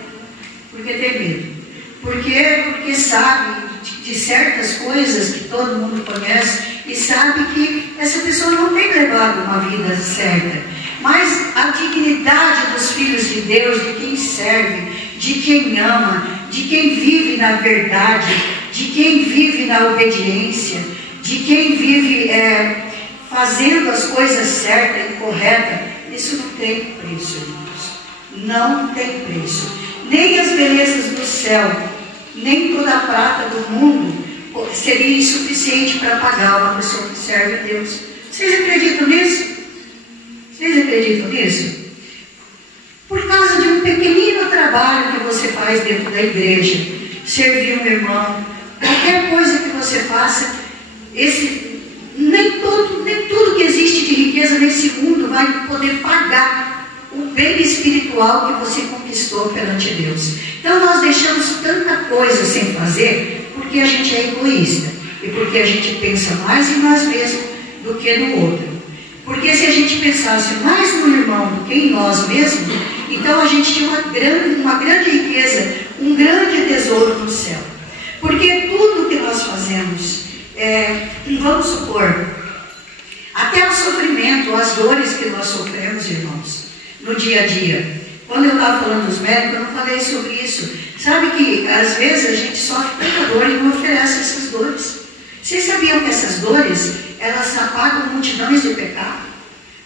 Porque tem medo. Porque sabe de certas coisas que todo mundo conhece e sabe que essa pessoa não tem levado uma vida certa. Mas a dignidade dos filhos de Deus, de quem serve, de quem ama, de quem vive na verdade, de quem vive na obediência, de quem vive fazendo as coisas certas e corretas, isso não tem preço, irmãos. Não tem preço. Nem as belezas do céu, nem toda a prata do mundo seria insuficiente para pagar uma pessoa que serve a Deus. Vocês acreditam nisso? Vocês acreditam nisso? Por causa de um pequenino trabalho que você faz dentro da igreja, servir um irmão, qualquer coisa que você faça, nem tudo que existe de riqueza nesse mundo vai poder pagar o bem espiritual que você conquistou perante Deus. Então nós deixamos tanta coisa sem fazer porque a gente é egoísta e porque a gente pensa mais em nós mesmos do que no outro. Porque se a gente pensasse mais no irmão do que em nós mesmos, então a gente tinha uma grande riqueza, um grande tesouro no céu. Porque tudo que nós fazemos, vamos supor, até o sofrimento, as dores que nós sofremos, irmãos, no dia a dia. Quando eu estava falando dos médicos, eu não falei sobre isso. Sabe que às vezes a gente sofre tanta dor e não oferece essas dores. Vocês sabiam que essas dores, elas apagam multidões de pecado?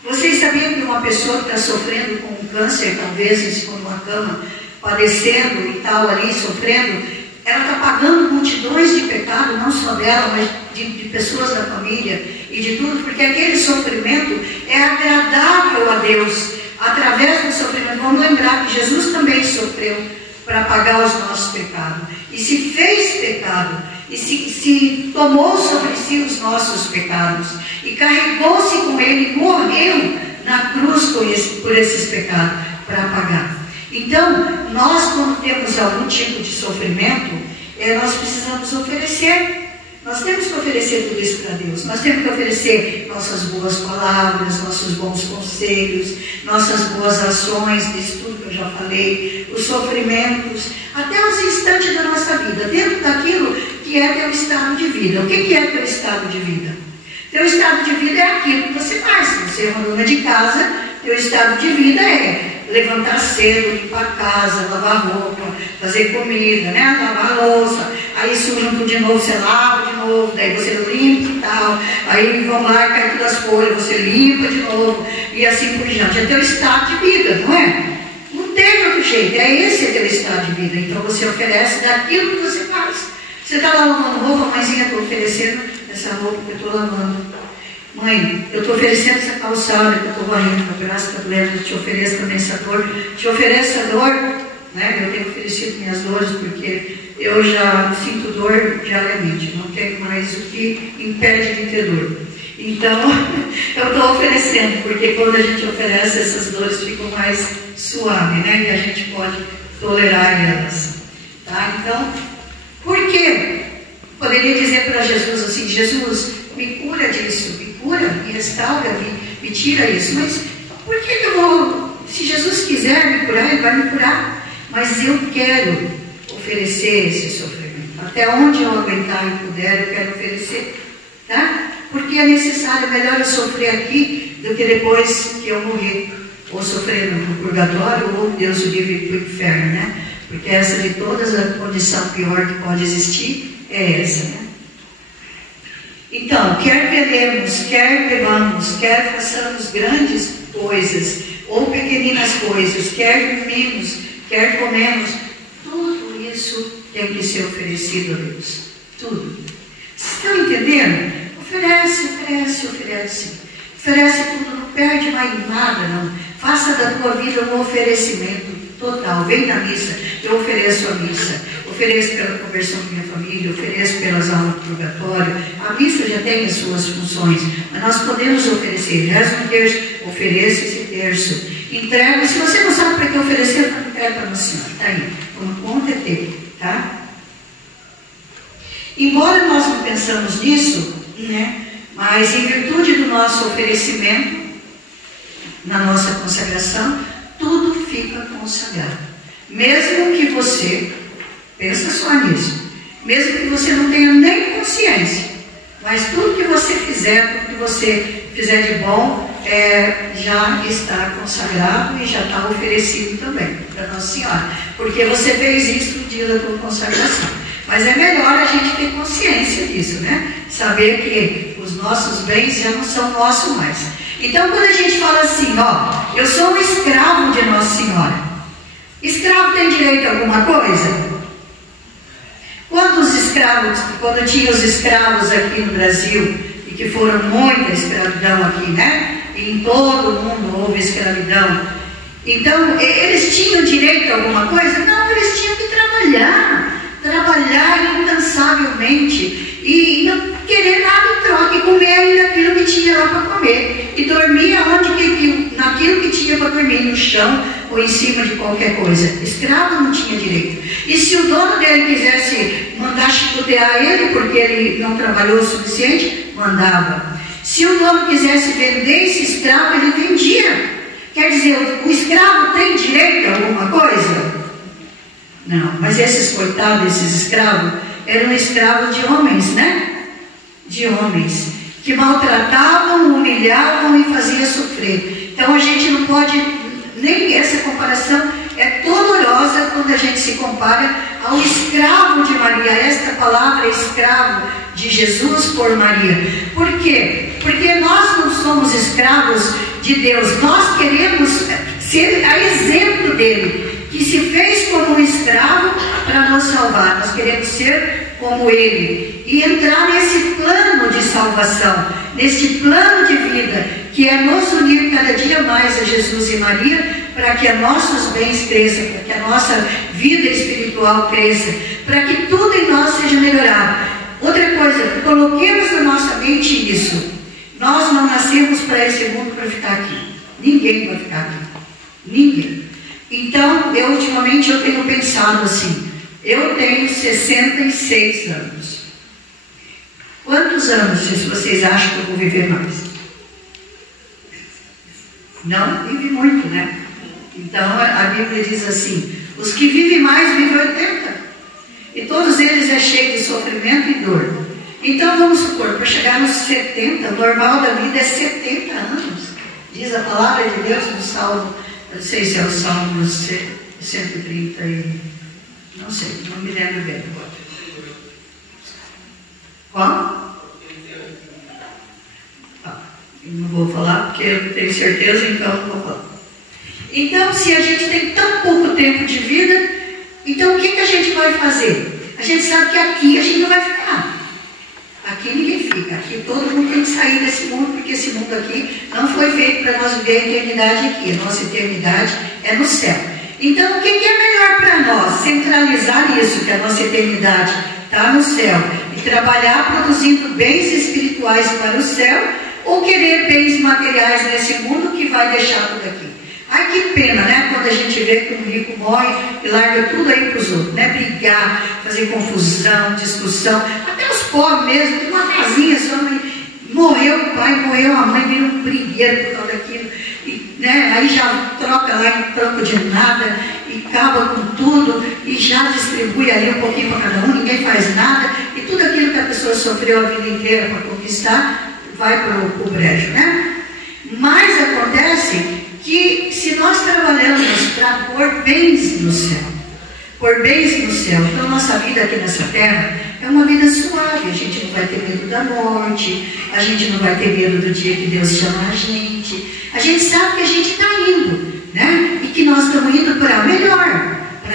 Vocês sabiam que uma pessoa que está sofrendo com um câncer, talvez em cima de uma cama, padecendo e tal ali, sofrendo, ela está pagando multidões de pecado, não só dela, mas de pessoas da família e de tudo, porque aquele sofrimento é agradável a Deus. Através do sofrimento, vamos lembrar que Jesus também sofreu para pagar os nossos pecados. E se fez pecado, e se tomou sobre si os nossos pecados, e carregou-se com ele, morreu na cruz por esses pecados, para pagar. Então, nós quando temos algum tipo de sofrimento, nós precisamos oferecer. Nós temos que oferecer tudo isso para Deus. Nós temos que oferecer nossas boas palavras, nossos bons conselhos, nossas boas ações, disso tudo que eu já falei, os sofrimentos, até os instantes da nossa vida, dentro daquilo que é teu estado de vida. O que é teu estado de vida? Teu estado de vida é aquilo que você faz. Se você é uma dona de casa, teu estado de vida é levantar cedo, limpar a casa, lavar roupa, fazer comida, né? Lavar a louça, aí suja tudo de novo, você lava de novo, daí você limpa e tal, aí vão lá e cai todas as folhas, você limpa de novo, e assim por diante. É teu estado de vida, não é? Não tem outro jeito, esse teu estado de vida. Então você oferece daquilo que você faz. Você está lá lavando roupa, mãezinha, estou oferecendo essa roupa que eu estou lavando. Mãe, eu estou oferecendo essa calçada que eu estou varrendo, meu braço está doendo, eu te ofereço também essa dor. Te ofereço a dor, né? Eu tenho oferecido minhas dores porque eu já sinto dor diariamente, não tenho mais o que impede de ter dor. Então, eu estou oferecendo, porque quando a gente oferece, essas dores ficam mais suaves, né? E a gente pode tolerar elas. Tá? Então, por quê? Poderia dizer para Jesus assim: Jesus, me cura disso, me cura, me restaura, me tira isso. Mas por que eu vou? Se Jesus quiser me curar, Ele vai me curar. Mas eu quero oferecer esse sofrimento. Até onde eu aguentar e puder, eu quero oferecer. Tá? Porque é necessário, é melhor eu sofrer aqui do que depois que eu morrer. Ou sofrer no purgatório, ou Deus o livre para o inferno, né? Porque essa de todas, a condição pior que pode existir é essa, né? Então, quer velemos, quer bebamos, quer façamos grandes coisas ou pequenas pequeninas coisas, quer menos, quer comemos, tudo isso tem que ser oferecido a Deus. Tudo. Vocês estão entendendo? Oferece, oferece, oferece. Oferece tudo, não perde mais nada, não. Faça da tua vida um oferecimento total. Vem na missa, eu ofereço a missa. Ofereço pela conversão da minha família, ofereço pelas almas do purgatório. A missa já tem as suas funções, mas nós podemos oferecer. Reza um terço, ofereça esse terço. Entrega, se você não sabe para que oferecer, entrega para Nossa Senhora. Está aí, uma conta é teu, tá? Embora nós não pensamos nisso, né? Mas em virtude do nosso oferecimento, na nossa consagração, tudo fica consagrado. Mesmo que você, pensa só nisso, mesmo que você não tenha nem consciência, mas tudo que você fizer, tudo que você fizer de bom, já está consagrado e já está oferecido também para Nossa Senhora, porque você fez isso no dia da tua consagração. Mas é melhor a gente ter consciência disso, né? Saber que os nossos bens já não são nossos mais. Então, quando a gente fala assim, ó, eu sou um escravo de Nossa Senhora. Escravo tem direito a alguma coisa? Quando tinha os escravos aqui no Brasil, e que foram muita escravidão aqui, né? E em todo o mundo houve escravidão. Então, eles tinham direito a alguma coisa? Não, eles tinham que trabalhar incansavelmente e não querer nada em troca, e comer ainda aquilo que tinha lá para comer, e dormir naquilo que tinha para dormir, no chão ou em cima de qualquer coisa. Escravo não tinha direito. E se o dono dele quisesse mandar chicotear ele porque ele não trabalhou o suficiente, mandava. Se o dono quisesse vender esse escravo, ele vendia. Quer dizer, o escravo tem direito a alguma coisa? Não, mas esses coitados, esses escravos, eram escravos de homens, né? De homens, que maltratavam, humilhavam e faziam sofrer. Então a gente não pode, nem essa comparação é dolorosa quando a gente se compara ao escravo de Maria. Esta palavra é escravo de Jesus por Maria. Por quê? Porque nós não somos escravos de Deus, nós queremos ser a exemplo dele, que se fez como um escravo para nos salvar. Nós queremos ser como ele e entrar nesse plano de salvação, nesse plano de vida, que é nos unir cada dia mais a Jesus e Maria, para que os nossos bens cresçam, para que a nossa vida espiritual cresça, para que tudo em nós seja melhorado. Outra coisa, coloquemos na nossa mente isso. Nós não nascemos para esse mundo para ficar aqui. Ninguém vai ficar aqui. Ninguém. Então, ultimamente eu tenho pensado assim, eu tenho 66 anos. Quantos anos vocês acham que eu vou viver mais? Não, vive muito, né? Então, a Bíblia diz assim, os que vivem mais vivem 80. E todos eles é cheio de sofrimento e dor. Então, vamos supor, para chegar nos 70, o normal da vida é 70 anos. Diz a palavra de Deus no Salmo, eu não sei se é o Salmo 130 e... não sei, não me lembro bem agora. Qual? Eu não vou falar porque eu não tenho certeza, então não vou falar. Então, se a gente tem tão pouco tempo de vida, então o que a gente vai fazer? A gente sabe que aqui a gente não vai ficar. Aqui ninguém fica. Aqui todo mundo tem que sair desse mundo, porque esse mundo aqui não foi feito para nós viver a eternidade aqui. A nossa eternidade é no céu. Então, o que é melhor para nós? Centralizar isso, que a nossa eternidade está no céu, e trabalhar produzindo bens espirituais para o céu, ou querer bens materiais nesse mundo que vai deixar tudo aqui. Ai, que pena, né? Quando a gente vê que um rico morre e larga tudo aí para os outros, né? Brigar, fazer confusão, discussão, até os pobres mesmo, tem uma casinha só, morreu o pai, morreu a mãe, vira um brigueiro por causa daquilo, e, né? Aí já troca lá em troco de nada, e acaba com tudo, e já distribui ali um pouquinho para cada um, ninguém faz nada, e tudo aquilo que a pessoa sofreu a vida inteira para conquistar, vai para o brejo, né? Mas acontece que se nós trabalhamos para pôr bens no céu, então nossa vida aqui nessa terra é uma vida suave, a gente não vai ter medo da morte, a gente não vai ter medo do dia que Deus chama a gente sabe que a gente está indo, né?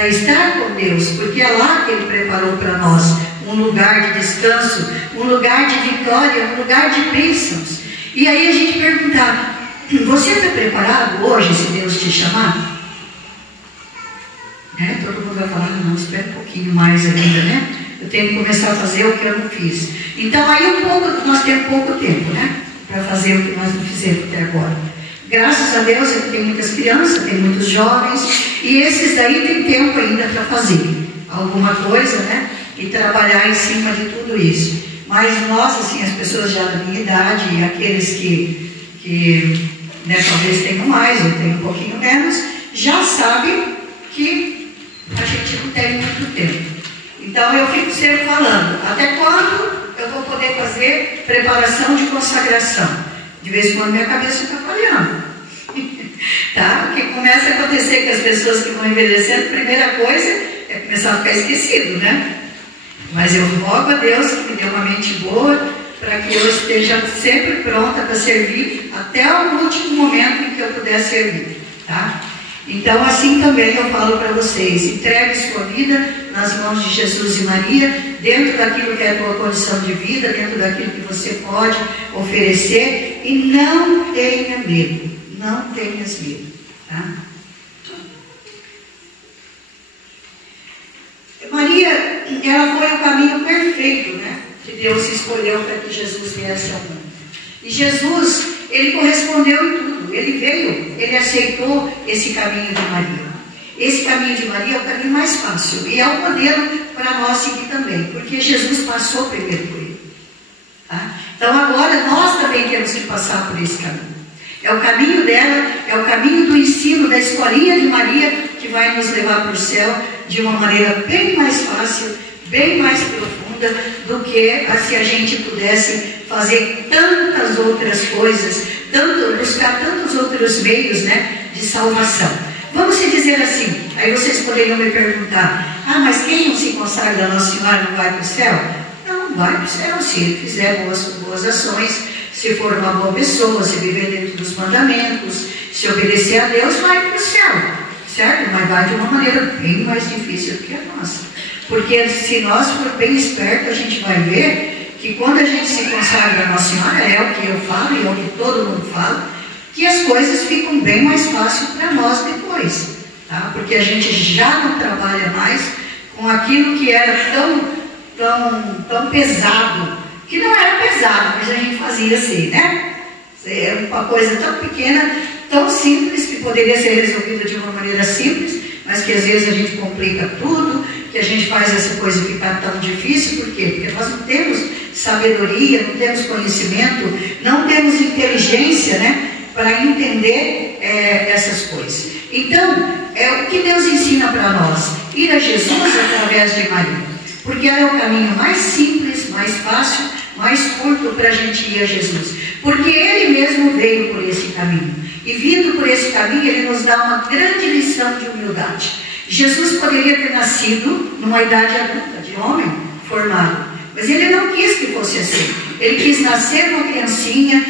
para estar com Deus, porque é lá que Ele preparou para nós um lugar de descanso, um lugar de vitória, um lugar de bênçãos. E aí a gente perguntar: você está preparado hoje se Deus te chamar? Todo mundo vai falar: não, espera um pouquinho mais ainda, né? Eu tenho que começar a fazer o que eu não fiz. Então aí nós temos pouco tempo, né? Para fazer o que nós não fizemos até agora. Graças a Deus eu tenho muitas crianças, tenho muitos jovens, e esses daí tem tempo ainda para fazer alguma coisa, né? E trabalhar em cima de tudo isso. Mas nós, assim, as pessoas já da minha idade, e aqueles que né, talvez tenham mais ou tenham um pouquinho menos, já sabem que a gente não tem muito tempo. Então eu fico sempre falando: até quando eu vou poder fazer preparação de consagração? De vez em quando minha cabeça está falhando. Tá? O que começa a acontecer com as pessoas que vão envelhecendo, a primeira coisa é começar a ficar esquecido, né? Mas eu rogo a Deus que me dê uma mente boa, para que eu esteja sempre pronta para servir até o último momento em que eu puder servir. Tá? Então assim também eu falo para vocês: entregue sua vida nas mãos de Jesus e Maria, dentro daquilo que é a tua condição de vida, dentro daquilo que você pode oferecer, e não tenha medo, não tenhas medo. Tá? Maria, ela foi o caminho perfeito, né, que Deus escolheu para que Jesus viesse ao mundo. E Jesus, ele correspondeu em tudo. Ele veio, ele aceitou esse caminho de Maria. Esse caminho de Maria é o caminho mais fácil e é um modelo para nós seguir também, porque Jesus passou primeiro por ele. Tá? Então agora nós também temos que passar por esse caminho. É o caminho dela, é o caminho do ensino da escolinha de Maria, que vai nos levar para o céu de uma maneira bem mais fácil, bem mais profunda, do que se a gente pudesse fazer tantas outras coisas, buscar tantos outros meios, né, de salvação. Vamos se dizer assim, aí vocês poderiam me perguntar: mas quem não se consagra a Nossa Senhora não vai para o céu? Não, vai para o céu se ele fizer boas ações, se for uma boa pessoa, se viver dentro dos mandamentos, se obedecer a Deus, vai para o céu, certo? Mas vai de uma maneira bem mais difícil do que a nossa. Porque se nós for bem espertos, a gente vai ver que quando a gente se consagra a Nossa Senhora, é o que eu falo e é o que todo mundo fala, que as coisas ficam bem mais fáceis para nós depois, tá? Porque a gente já não trabalha mais com aquilo que era tão pesado, que não era pesado, mas a gente fazia assim, né? Era uma coisa tão pequena, tão simples, que poderia ser resolvida de uma maneira simples, mas que às vezes a gente complica tudo, que a gente faz essa coisa ficar tão difícil. Por quê? Porque nós não temos sabedoria, não temos conhecimento, não temos inteligência, né, para entender essas coisas. Então, é o que Deus ensina para nós: ir a Jesus através de Maria, porque ela é o caminho mais simples, mais fácil, mais curto para a gente ir a Jesus, porque Ele mesmo veio por esse caminho, e vindo por esse caminho Ele nos dá uma grande lição de humildade. Jesus poderia ter nascido numa idade adulta, de homem formado, mas Ele não quis que fosse assim. Ele quis nascer uma criancinha,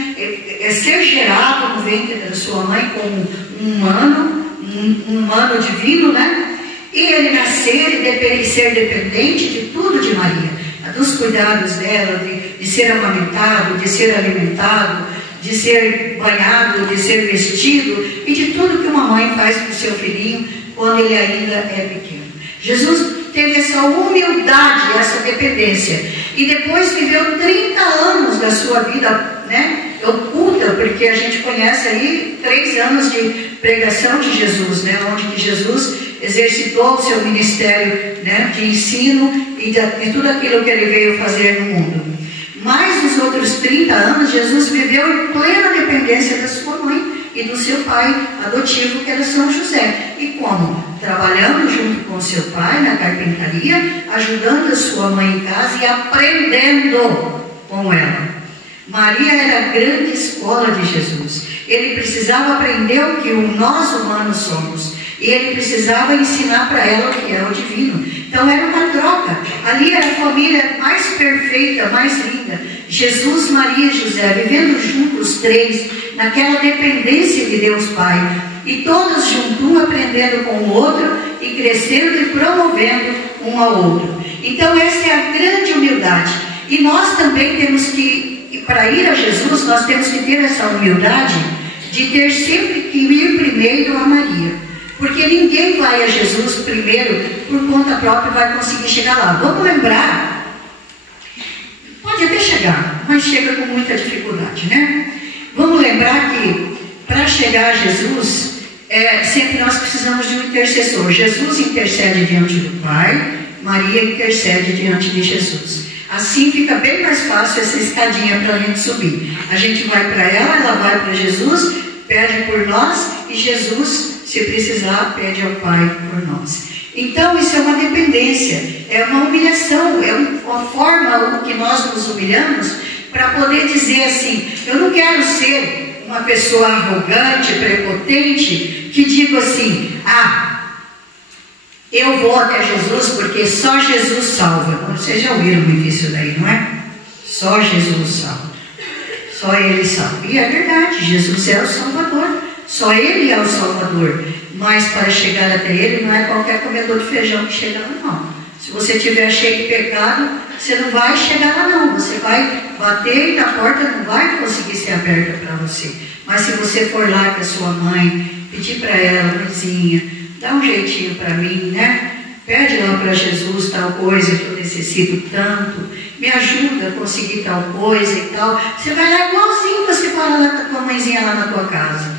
ser gerado no ventre da sua mãe como um humano divino, né? E ele nascer e ser dependente de tudo de Maria, dos cuidados dela, de ser amamentado, de ser alimentado, de ser banhado, de ser vestido, e de tudo que uma mãe faz para o seu filhinho quando ele ainda é pequeno. Jesus teve essa humildade, essa dependência, e depois viveu 30 anos da sua vida, né, oculta, porque a gente conhece aí 3 anos de pregação de Jesus, né, onde que Jesus exercitou o seu ministério, né, de ensino e de tudo aquilo que ele veio fazer no mundo. Mas nos outros 30 anos, Jesus viveu em plena dependência da sua mãe e do seu pai adotivo, que era São José. E como? Trabalhando junto com seu pai na carpintaria, ajudando a sua mãe em casa e aprendendo com ela. Maria era a grande escola de Jesus. Ele precisava aprender o que nós humanos somos, e ele precisava ensinar para ela o que é o divino. Então era uma troca. Ali era a família mais perfeita, mais linda. Jesus, Maria e José vivendo juntos, os 3, naquela dependência de Deus Pai. e todos juntos, um aprendendo com o outro e crescendo e promovendo um ao outro. Então essa é a grande humildade. E nós também temos que, para ir a Jesus, nós temos que ter essa humildade de ter sempre que ir primeiro a Maria. Porque ninguém vai a Jesus primeiro por conta própria e vai conseguir chegar lá. Vamos lembrar, pode até chegar, mas chega com muita dificuldade, né? Vamos lembrar que para chegar a Jesus, sempre nós precisamos de um intercessor. Jesus intercede diante do Pai, Maria intercede diante de Jesus. Assim fica bem mais fácil essa escadinha para a gente subir. A gente vai para ela vai para Jesus, pede por nós, e Jesus, se precisar, pede ao Pai por nós. Então isso é uma dependência, é uma humilhação, é uma forma que nós nos humilhamos para poder dizer assim: eu não quero ser uma pessoa arrogante, prepotente, que digo assim: eu vou até Jesus porque só Jesus salva. Vocês já ouviram muito isso daí, não é? Só Jesus salva. Só Ele salva. E é verdade, Jesus é o Salvador. Só Ele é o Salvador. Mas para chegar até Ele não é qualquer comedor de feijão que chega lá, não. Se você estiver cheio de pecado, você não vai chegar lá, não. Você vai bater e a porta não vai conseguir ser aberta para você. Mas se você for lá com a sua mãe, pedir para ela: mãezinha, dá um jeitinho para mim, né? Pede lá para Jesus tal coisa que eu necessito tanto, me ajuda a conseguir tal coisa e tal. Você vai lá igualzinho você fala lá com a tua mãezinha lá na tua casa.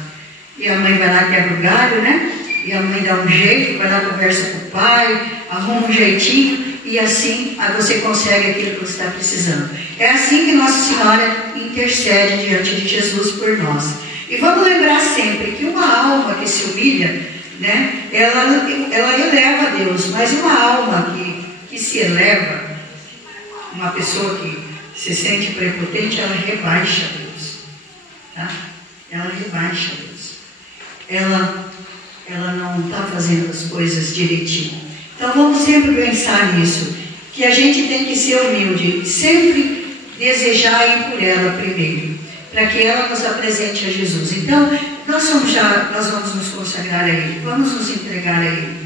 E a mãe vai lá, quebra o galho, né? E a mãe dá um jeito, vai lá, conversa com o pai, arruma um jeitinho, e assim você consegue aquilo que você está precisando. É assim que Nossa Senhora intercede diante de Jesus por nós. E vamos lembrar sempre que uma alma que se humilha, né, ela eleva a Deus, mas uma alma que se eleva, uma pessoa que se sente prepotente, ela rebaixa Deus, tá? Ela rebaixa Deus. Ela não está fazendo as coisas direitinho. Então vamos sempre pensar nisso, que a gente tem que ser humilde, sempre desejar ir por ela primeiro, para que ela nos apresente a Jesus. Então nós vamos nos consagrar a Ele, vamos nos entregar a Ele.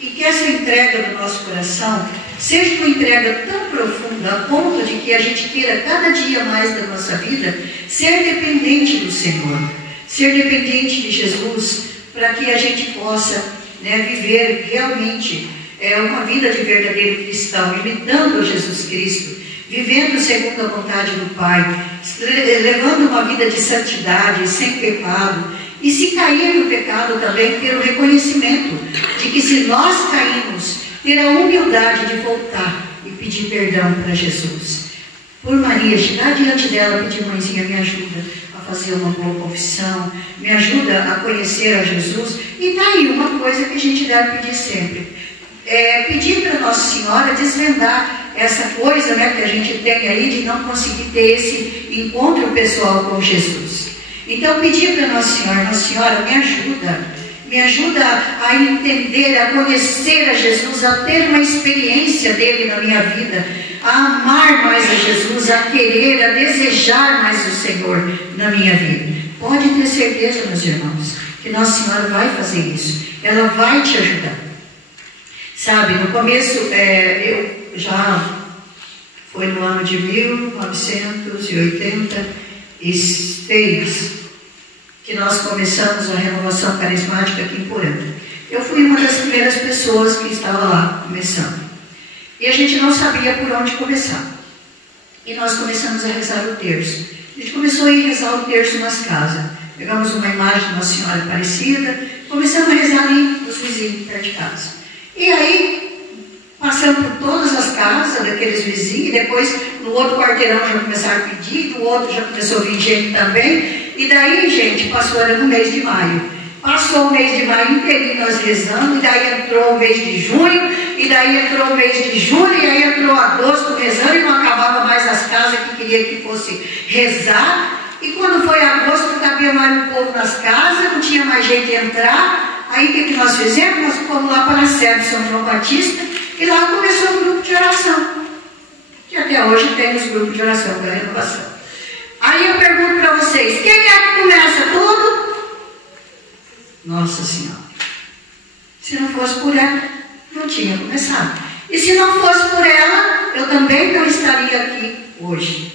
E que essa entrega do nosso coração seja uma entrega tão profunda, a ponto de que a gente queira cada dia mais da nossa vida ser dependente do Senhor, ser dependente de Jesus, para que a gente possa, né, viver realmente uma vida de verdadeiro cristão, imitando Jesus Cristo, vivendo segundo a vontade do Pai, levando uma vida de santidade, sem pecado. E se cair no pecado também, ter o reconhecimento de que se nós caímos, ter a humildade de voltar e pedir perdão para Jesus. Por Maria, chegar diante dela, pedir: mãezinha, me ajuda a fazer uma boa confissão, me ajuda a conhecer a Jesus. E daí uma coisa que a gente deve pedir sempre, pedir para Nossa Senhora desvendar essa coisa, né, que a gente tem aí de não conseguir ter esse encontro pessoal com Jesus. Então pedir para Nossa Senhora, me ajuda a entender, a conhecer a Jesus, a ter uma experiência dele na minha vida, a amar mais a Jesus, a querer, a desejar mais o Senhor na minha vida. Pode ter certeza, meus irmãos, que Nossa Senhora vai fazer isso. Ela vai te ajudar. Sabe, no começo, foi no ano de 1986 que nós começamos a renovação carismática aqui em Porã. Eu fui uma das primeiras pessoas que estava lá começando. E a gente não sabia por onde começar. E nós começamos a rezar o terço. A gente começou a ir rezar o terço nas casas. Pegamos uma imagem de Nossa Senhora Aparecida, começamos a rezar ali nos vizinhos, perto de casa. E aí, passando por todas as casas daqueles vizinhos, e depois no outro quarteirão já começaram a pedir, no outro já começou a vir gente também. E daí, gente, era no mês de maio. Passou o mês de maio inteirinho nós rezando, e daí entrou o mês de junho, e daí entrou o mês de julho, e aí entrou agosto rezando, e não acabava mais as casas que queria que fosse rezar. E quando foi agosto, não cabia mais um povo nas casas, não tinha mais gente de entrar. Aí o que nós fizemos? Nós fomos lá para a sede de São João Batista, e lá começou um grupo de oração, que até hoje tem os grupos de oração da renovação. Aí eu pergunto para vocês, quem é que começa tudo? Nossa Senhora. Se não fosse por ela, não tinha começado. E se não fosse por ela, eu também não estaria aqui hoje.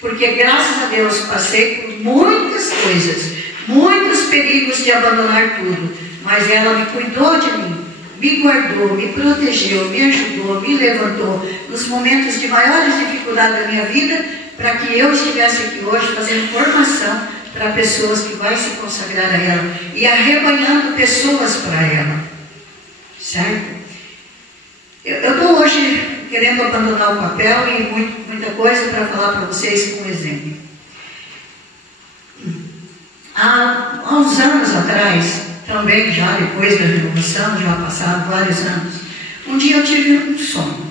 Porque graças a Deus passei por muitas coisas, muitos perigos de abandonar tudo. Mas ela me cuidou de mim, me guardou, me protegeu, me ajudou, me levantou nos momentos de maiores dificuldades da minha vida, para que eu estivesse aqui hoje fazendo formação para pessoas que vão se consagrar a ela e arrebanhando pessoas para ela. Certo? Eu estou hoje querendo abandonar o papel e muita coisa para falar para vocês com exemplo. Há uns anos atrás, também já depois da renovação, já passaram vários anos, um dia eu tive um sonho.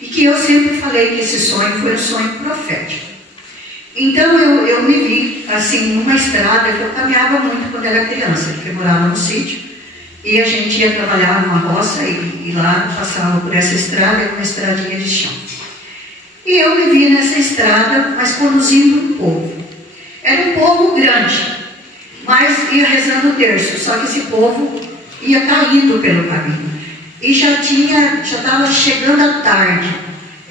E que eu sempre falei que esse sonho foi um sonho profético. Então eu me vi assim numa estrada que eu caminhava muito quando era criança, porque eu morava no sítio. E a gente ia trabalhar numa roça e lá passava por essa estrada, era uma estradinha de chão. E eu me vi nessa estrada, mas conduzindo um povo. Era um povo grande, mas ia rezando o terço, só que esse povo ia caindo pelo caminho. E já estava chegando a tarde,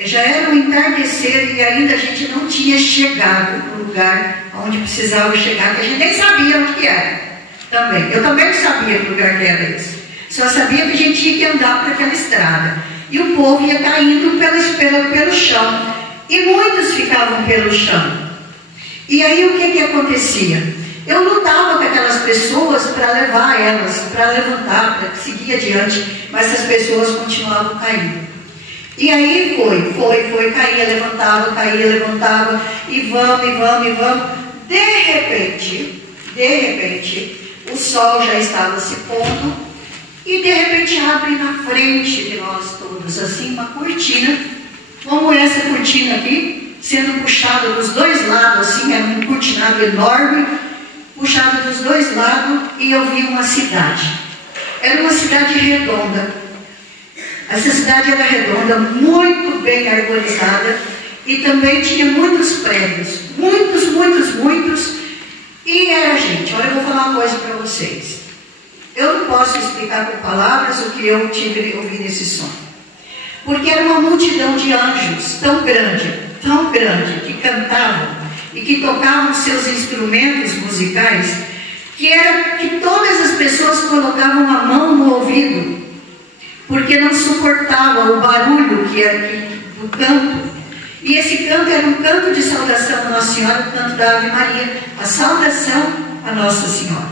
já era o entardecer e ainda a gente não tinha chegado no lugar onde precisava chegar, que a gente nem sabia onde que era. Eu também não sabia que lugar que era esse. Só sabia que a gente tinha que andar por aquela estrada. E o povo ia caindo pelo chão. E muitos ficavam pelo chão. E aí o que acontecia? Eu lutava com aquelas pessoas para levar elas, para levantar, para seguir adiante. Mas essas pessoas continuavam caindo. E aí foi, caía, levantava. E vamos. De repente, o sol já estava se pondo e de repente abre na frente de nós todos, assim, uma cortina, como essa cortina aqui, sendo puxada dos dois lados, assim, era um cortinado enorme, puxado dos dois lados, e eu vi uma cidade. Era uma cidade redonda. Essa cidade era redonda, muito bem arborizada, e também tinha muitos prédios, muitos. E era, gente, olha, eu vou falar uma coisa para vocês. Eu não posso explicar com palavras o que eu ouvi nesse sonho. Porque era uma multidão de anjos tão grande, que cantavam e que tocavam seus instrumentos musicais, que todas as pessoas colocavam a mão no ouvido, porque não suportavam o barulho que era do canto. E esse canto era um canto de saudação a Nossa Senhora, o canto da Ave Maria, a saudação a Nossa Senhora.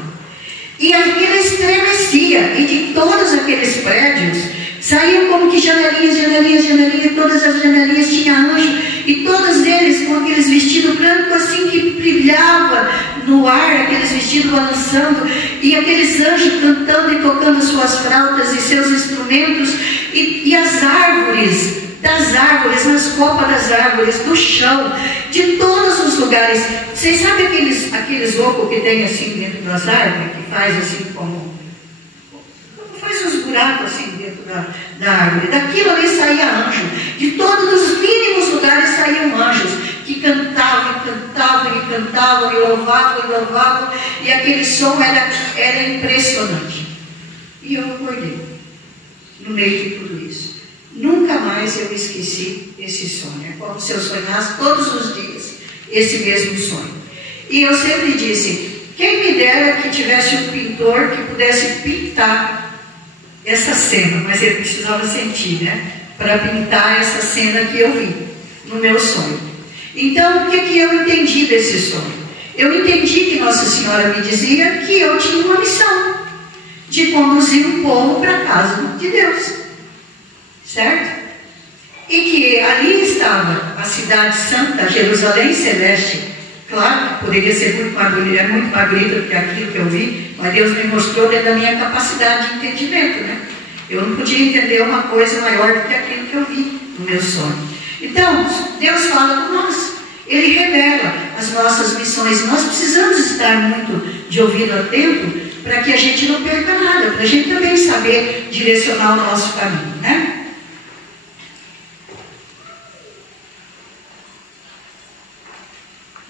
E aquilo estremecia, e de todos aqueles prédios saíam como que janelinhas, todas as janelinhas tinham anjo, e todos eles com aqueles vestidos brancos assim que brilhava no ar, aqueles vestidos balançando, e aqueles anjos cantando e tocando suas flautas e seus instrumentos, e as árvores, nas copas das árvores, no chão, de todos os lugares. Vocês sabem aqueles ocos que tem assim dentro das árvores, que faz assim como faz uns buracos assim dentro da árvore? Daquilo ali saía anjo. De todos os mínimos lugares saíam anjos, que cantavam, e louvavam, e aquele som era impressionante. E eu acordei no meio de tudo isso. Nunca mais eu esqueci esse sonho. É como se eu sonhasse todos os dias esse mesmo sonho. E eu sempre disse, quem me dera que tivesse um pintor que pudesse pintar essa cena, mas ele precisava sentir, né? Para pintar essa cena que eu vi no meu sonho. Então, o que eu entendi desse sonho? Eu entendi que Nossa Senhora me dizia que eu tinha uma missão de conduzir o povo para a casa de Deus. Certo? E que ali estava a cidade santa, Jerusalém celeste. Claro, poderia ser muito mais bonita, é muito mais bonita do que aquilo que eu vi, mas Deus me mostrou dentro da minha capacidade de entendimento, né? Eu não podia entender uma coisa maior do que aquilo que eu vi no meu sonho. Então, Deus fala com nós. Ele revela as nossas missões. Nós precisamos estar muito de ouvido atento para que a gente não perca nada, para a gente também saber direcionar o nosso caminho, né?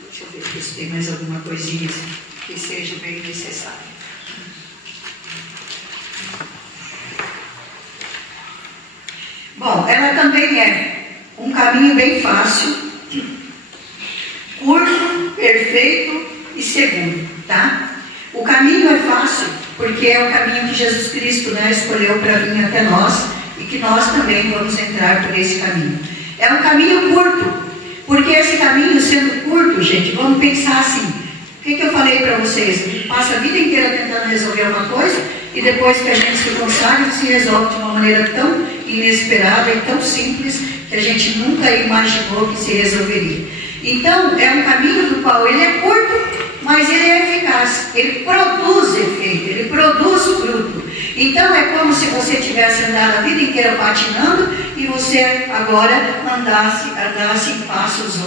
Deixa eu ver se tem mais alguma coisinha que seja bem necessária. Bom, ela também é um caminho bem fácil, curto, perfeito e seguro, tá? O caminho é fácil porque é o caminho que Jesus Cristo, né, escolheu para vir até nós e que nós também vamos entrar por esse caminho. É um caminho curto, porque esse caminho sendo curto, gente, vamos pensar assim. O que eu falei para vocês? A gente passa a vida inteira tentando resolver uma coisa e depois que a gente se consagra, se resolve de uma maneira tão inesperada e tão simples que a gente nunca imaginou que se resolveria. Então, é um caminho do qual ele é curto, mas ele é eficaz, ele produz efeito, ele produz fruto. Então é como se você tivesse andado a vida inteira patinando e você agora andasse em passos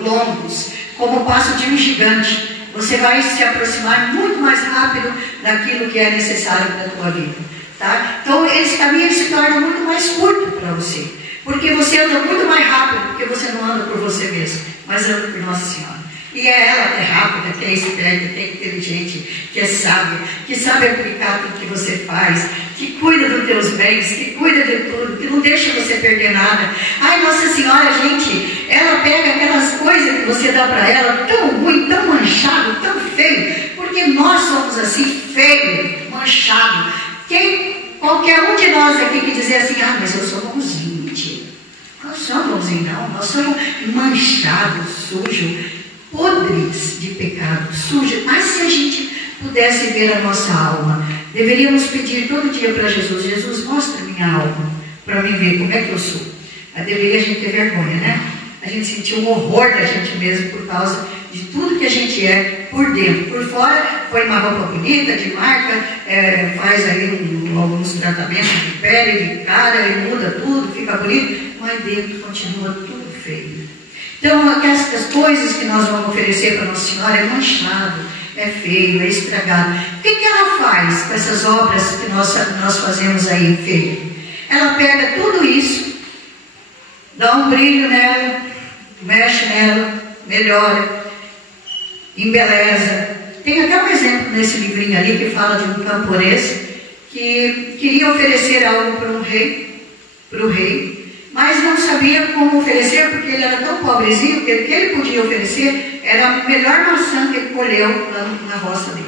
longos, como o passo de um gigante. Você vai se aproximar muito mais rápido daquilo que é necessário para a tua vida, tá? Então esse caminho se torna muito mais curto para você, porque você anda muito mais rápido, porque você não anda por você mesmo, mas anda por Nossa Senhora. E é ela que é rápida, que é esperta, que é inteligente, que é sábia, que sabe aplicar tudo que você faz, que cuida dos teus bens, que cuida de tudo, que não deixa você perder nada. Ai, Nossa Senhora, gente, ela pega aquelas coisas que você dá para ela, tão ruim, tão manchado, tão feio, porque nós somos assim, feio, manchado. Qualquer um de nós aqui que dizer assim, ah, mas eu sou bonzinho, mentira. Nós somos bonzinhos, não, nós somos manchados, sujos, podres de pecado, sujos. Mas se a gente pudesse ver a nossa alma, deveríamos pedir todo dia para Jesus: Jesus, mostra minha alma, para mim ver como é que eu sou. Mas deveria a gente ter vergonha, né? A gente sentir um horror da gente mesmo por causa de tudo que a gente é por dentro. Por fora, põe uma roupa bonita, de marca, faz aí alguns tratamentos de pele, de cara, e muda tudo, fica bonito, mas dentro continua tudo feio. Então, aquelas coisas que nós vamos oferecer para Nossa Senhora é manchado, é feio, é estragado. O que ela faz com essas obras que nós fazemos aí feio? Ela pega tudo isso, dá um brilho nela, mexe nela, melhora, embeleza. Tem até um exemplo nesse livrinho ali que fala de um camponês que queria oferecer algo para o rei, mas não sabia como oferecer, porque ele era tão pobrezinho que o que ele podia oferecer era a melhor maçã que ele colheu lá na roça dele.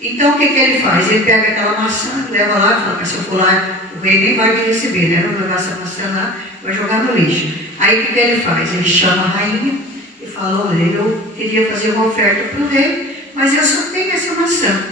Então o que ele faz? Ele pega aquela maçã, leva lá e fala: mas se eu for lá, o rei nem vai te receber, né? Não vai levar essa maçã lá, vai jogar no lixo. Aí o que ele faz? Ele chama a rainha e fala: olha, eu queria fazer uma oferta para o rei, mas eu só tenho essa maçã.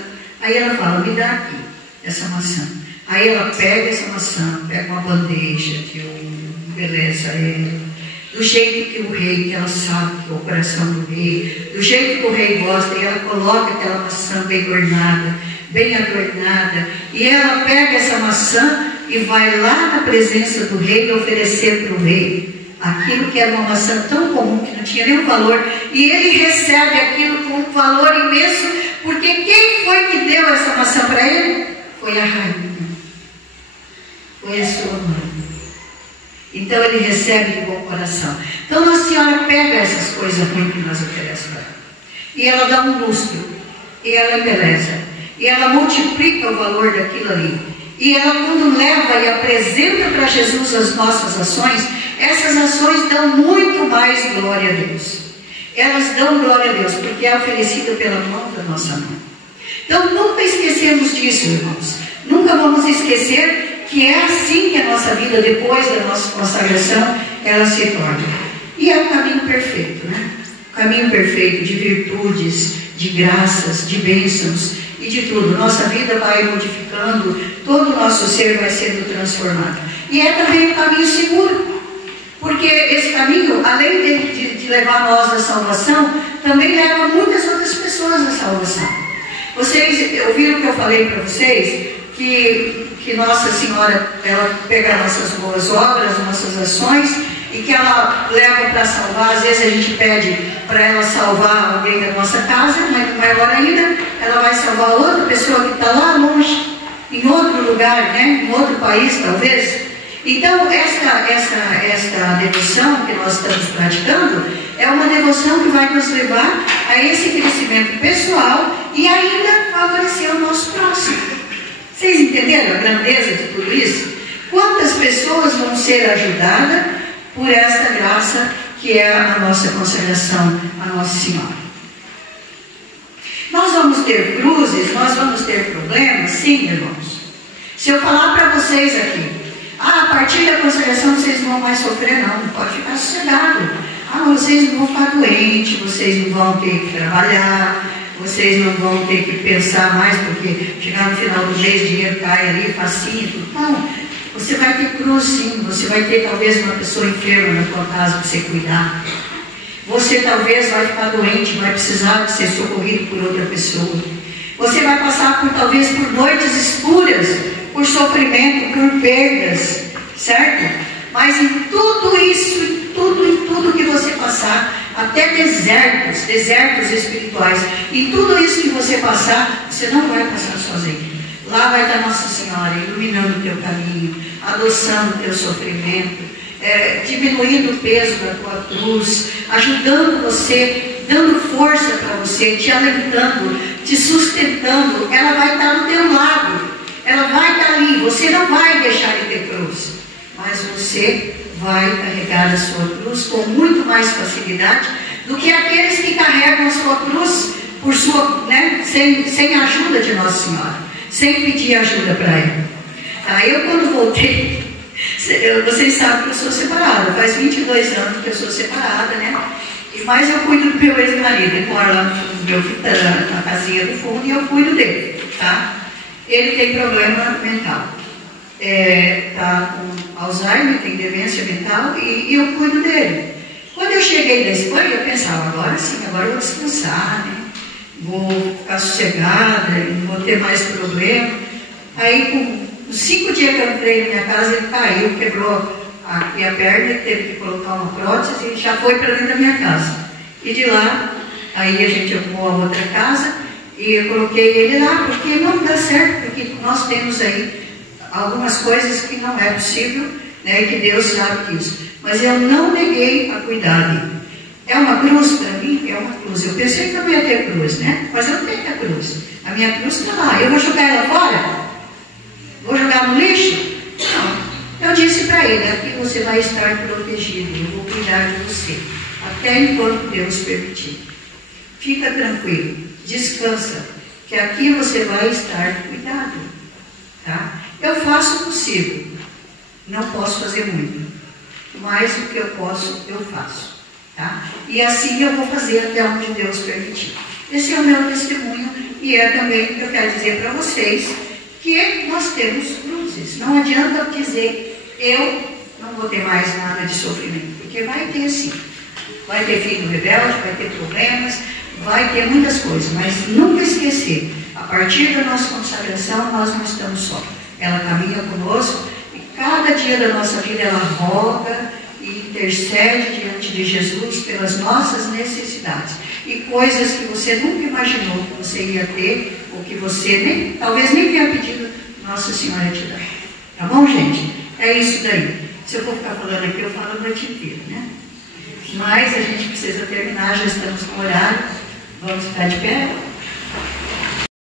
Aí ela fala: me dá aqui essa maçã. Aí ela pega essa maçã, pega uma bandeja que embeleza ela, do jeito que o rei, que ela sabe que é o coração do rei, do jeito que o rei gosta, e ela coloca aquela maçã bem ornada, bem adornada, e ela pega essa maçã e vai lá na presença do rei oferecer para o rei aquilo que era uma maçã tão comum, que não tinha nenhum valor, e ele recebe aquilo com um valor imenso, porque quem foi que deu essa maçã para ele? Foi a rainha, foi a sua mãe. Então ele recebe de bom coração. Então Nossa Senhora pega essas coisas ruins que nós oferecemos para ela, e ela dá um lustro, e ela embeleza, e ela multiplica o valor daquilo ali, e ela, quando leva e apresenta para Jesus as nossas ações, essas ações dão muito mais glória a Deus. Elas dão glória a Deus, porque é oferecida pela mão da nossa mão. Então nunca esquecemos disso, irmãos. Nunca vamos esquecer que é assim que a nossa vida, depois da nossa consagração, ela se torna. E é o caminho perfeito, né? O caminho perfeito de virtudes, de graças, de bênçãos e de tudo. Nossa vida vai modificando, todo o nosso ser vai sendo transformado. E é também um caminho seguro, porque esse caminho, além de levar nós à salvação, também leva muitas outras pessoas à salvação. Vocês ouviram o que eu falei para vocês? Que Nossa Senhora, ela pega nossas boas obras, nossas ações, e que ela leva para salvar. Às vezes a gente pede para ela salvar alguém da nossa casa, mas maior ainda, ela vai salvar outra pessoa que está lá longe, em outro lugar, né? Em outro país talvez. Então esta devoção que nós estamos praticando é uma devoção que vai nos levar a esse crescimento pessoal e ainda favorecer o nosso próximo. Vocês entenderam a grandeza de tudo isso? Quantas pessoas vão ser ajudadas por esta graça que é a nossa consagração a Nossa Senhora? Nós vamos ter cruzes, nós vamos ter problemas, sim, irmãos. Se eu falar para vocês aqui, a partir da consagração vocês não vão mais sofrer, não, pode ficar sossegado. Vocês não vão ficar doentes, vocês não vão ter que trabalhar, vocês não vão ter que pensar mais, porque chegar no final do mês, dinheiro cai ali, facinho, tudo. Não, você vai ter cruz, sim, você vai ter talvez uma pessoa enferma na tua casa para você cuidar. Você talvez vai ficar doente, vai precisar de ser socorrido por outra pessoa. Você vai passar talvez por noites escuras, por sofrimento, por perdas, certo? Mas em tudo isso, em tudo que você passar, até desertos espirituais, em tudo isso que você passar, você não vai passar sozinho. Lá vai estar Nossa Senhora iluminando o teu caminho, adoçando o teu sofrimento, diminuindo o peso da tua cruz, ajudando você, dando força para você, te alentando, te sustentando. Ela vai estar do teu lado, ela vai estar ali. Você não vai deixar de ter cruz, mas você vai carregar a sua cruz com muito mais facilidade do que aqueles que carregam a sua cruz por sua, sem a ajuda de Nossa Senhora, sem pedir ajuda para ela. Eu quando voltei, vocês sabem que eu sou separada, faz 22 anos que eu sou separada, né? Mas eu cuido do meu ex-marido, ele mora lá na casinha do fundo e eu cuido dele, tá? Ele tem problema mental, tá com Alzheimer, tem demência mental e eu cuido dele. Quando eu cheguei da Espanha, eu pensava, agora sim, agora eu vou descansar, né? Vou ficar sossegada, não vou ter mais problema. Aí, com os 5 dias que eu entrei na minha casa, ele caiu, quebrou aqui a perna, teve que colocar uma prótese e já foi para dentro da minha casa. E de lá, aí a gente arrumou a outra casa e eu coloquei ele lá, porque não dá certo, porque nós temos aí algumas coisas que não é possível, né, que Deus sabe disso. Mas eu não neguei a cuidar dele. É uma cruz para mim? É uma cruz. Eu pensei que eu ia ter cruz, né? Mas eu não tenho a cruz. A minha cruz está lá. Eu vou jogar ela fora? Vou jogar no lixo? Não. Eu disse para ele, aqui você vai estar protegido. Eu vou cuidar de você. Até enquanto Deus permitir. Fica tranquilo. Descansa. Que aqui você vai estar cuidado. Tá? Eu faço o possível. Não posso fazer muito. Mas o que eu posso, eu faço. Tá? E assim eu vou fazer até onde Deus permitir. Esse é o meu testemunho e é também o que eu quero dizer para vocês, que nós temos cruzes. Não adianta dizer, eu não vou ter mais nada de sofrimento, porque vai ter sim. Vai ter filho rebelde, vai ter problemas, vai ter muitas coisas, mas nunca esquecer, a partir da nossa consagração nós não estamos só. Ela caminha conosco e cada dia da nossa vida ela roga e intercede diante de Jesus pelas nossas necessidades e coisas que você nunca imaginou que você ia ter ou que você talvez nem tenha pedido Nossa Senhora te dar. Tá bom, gente? É isso daí. Se eu for ficar falando aqui, eu falo a noite inteira, né? Mas a gente precisa terminar, já estamos no horário. Vamos ficar de pé?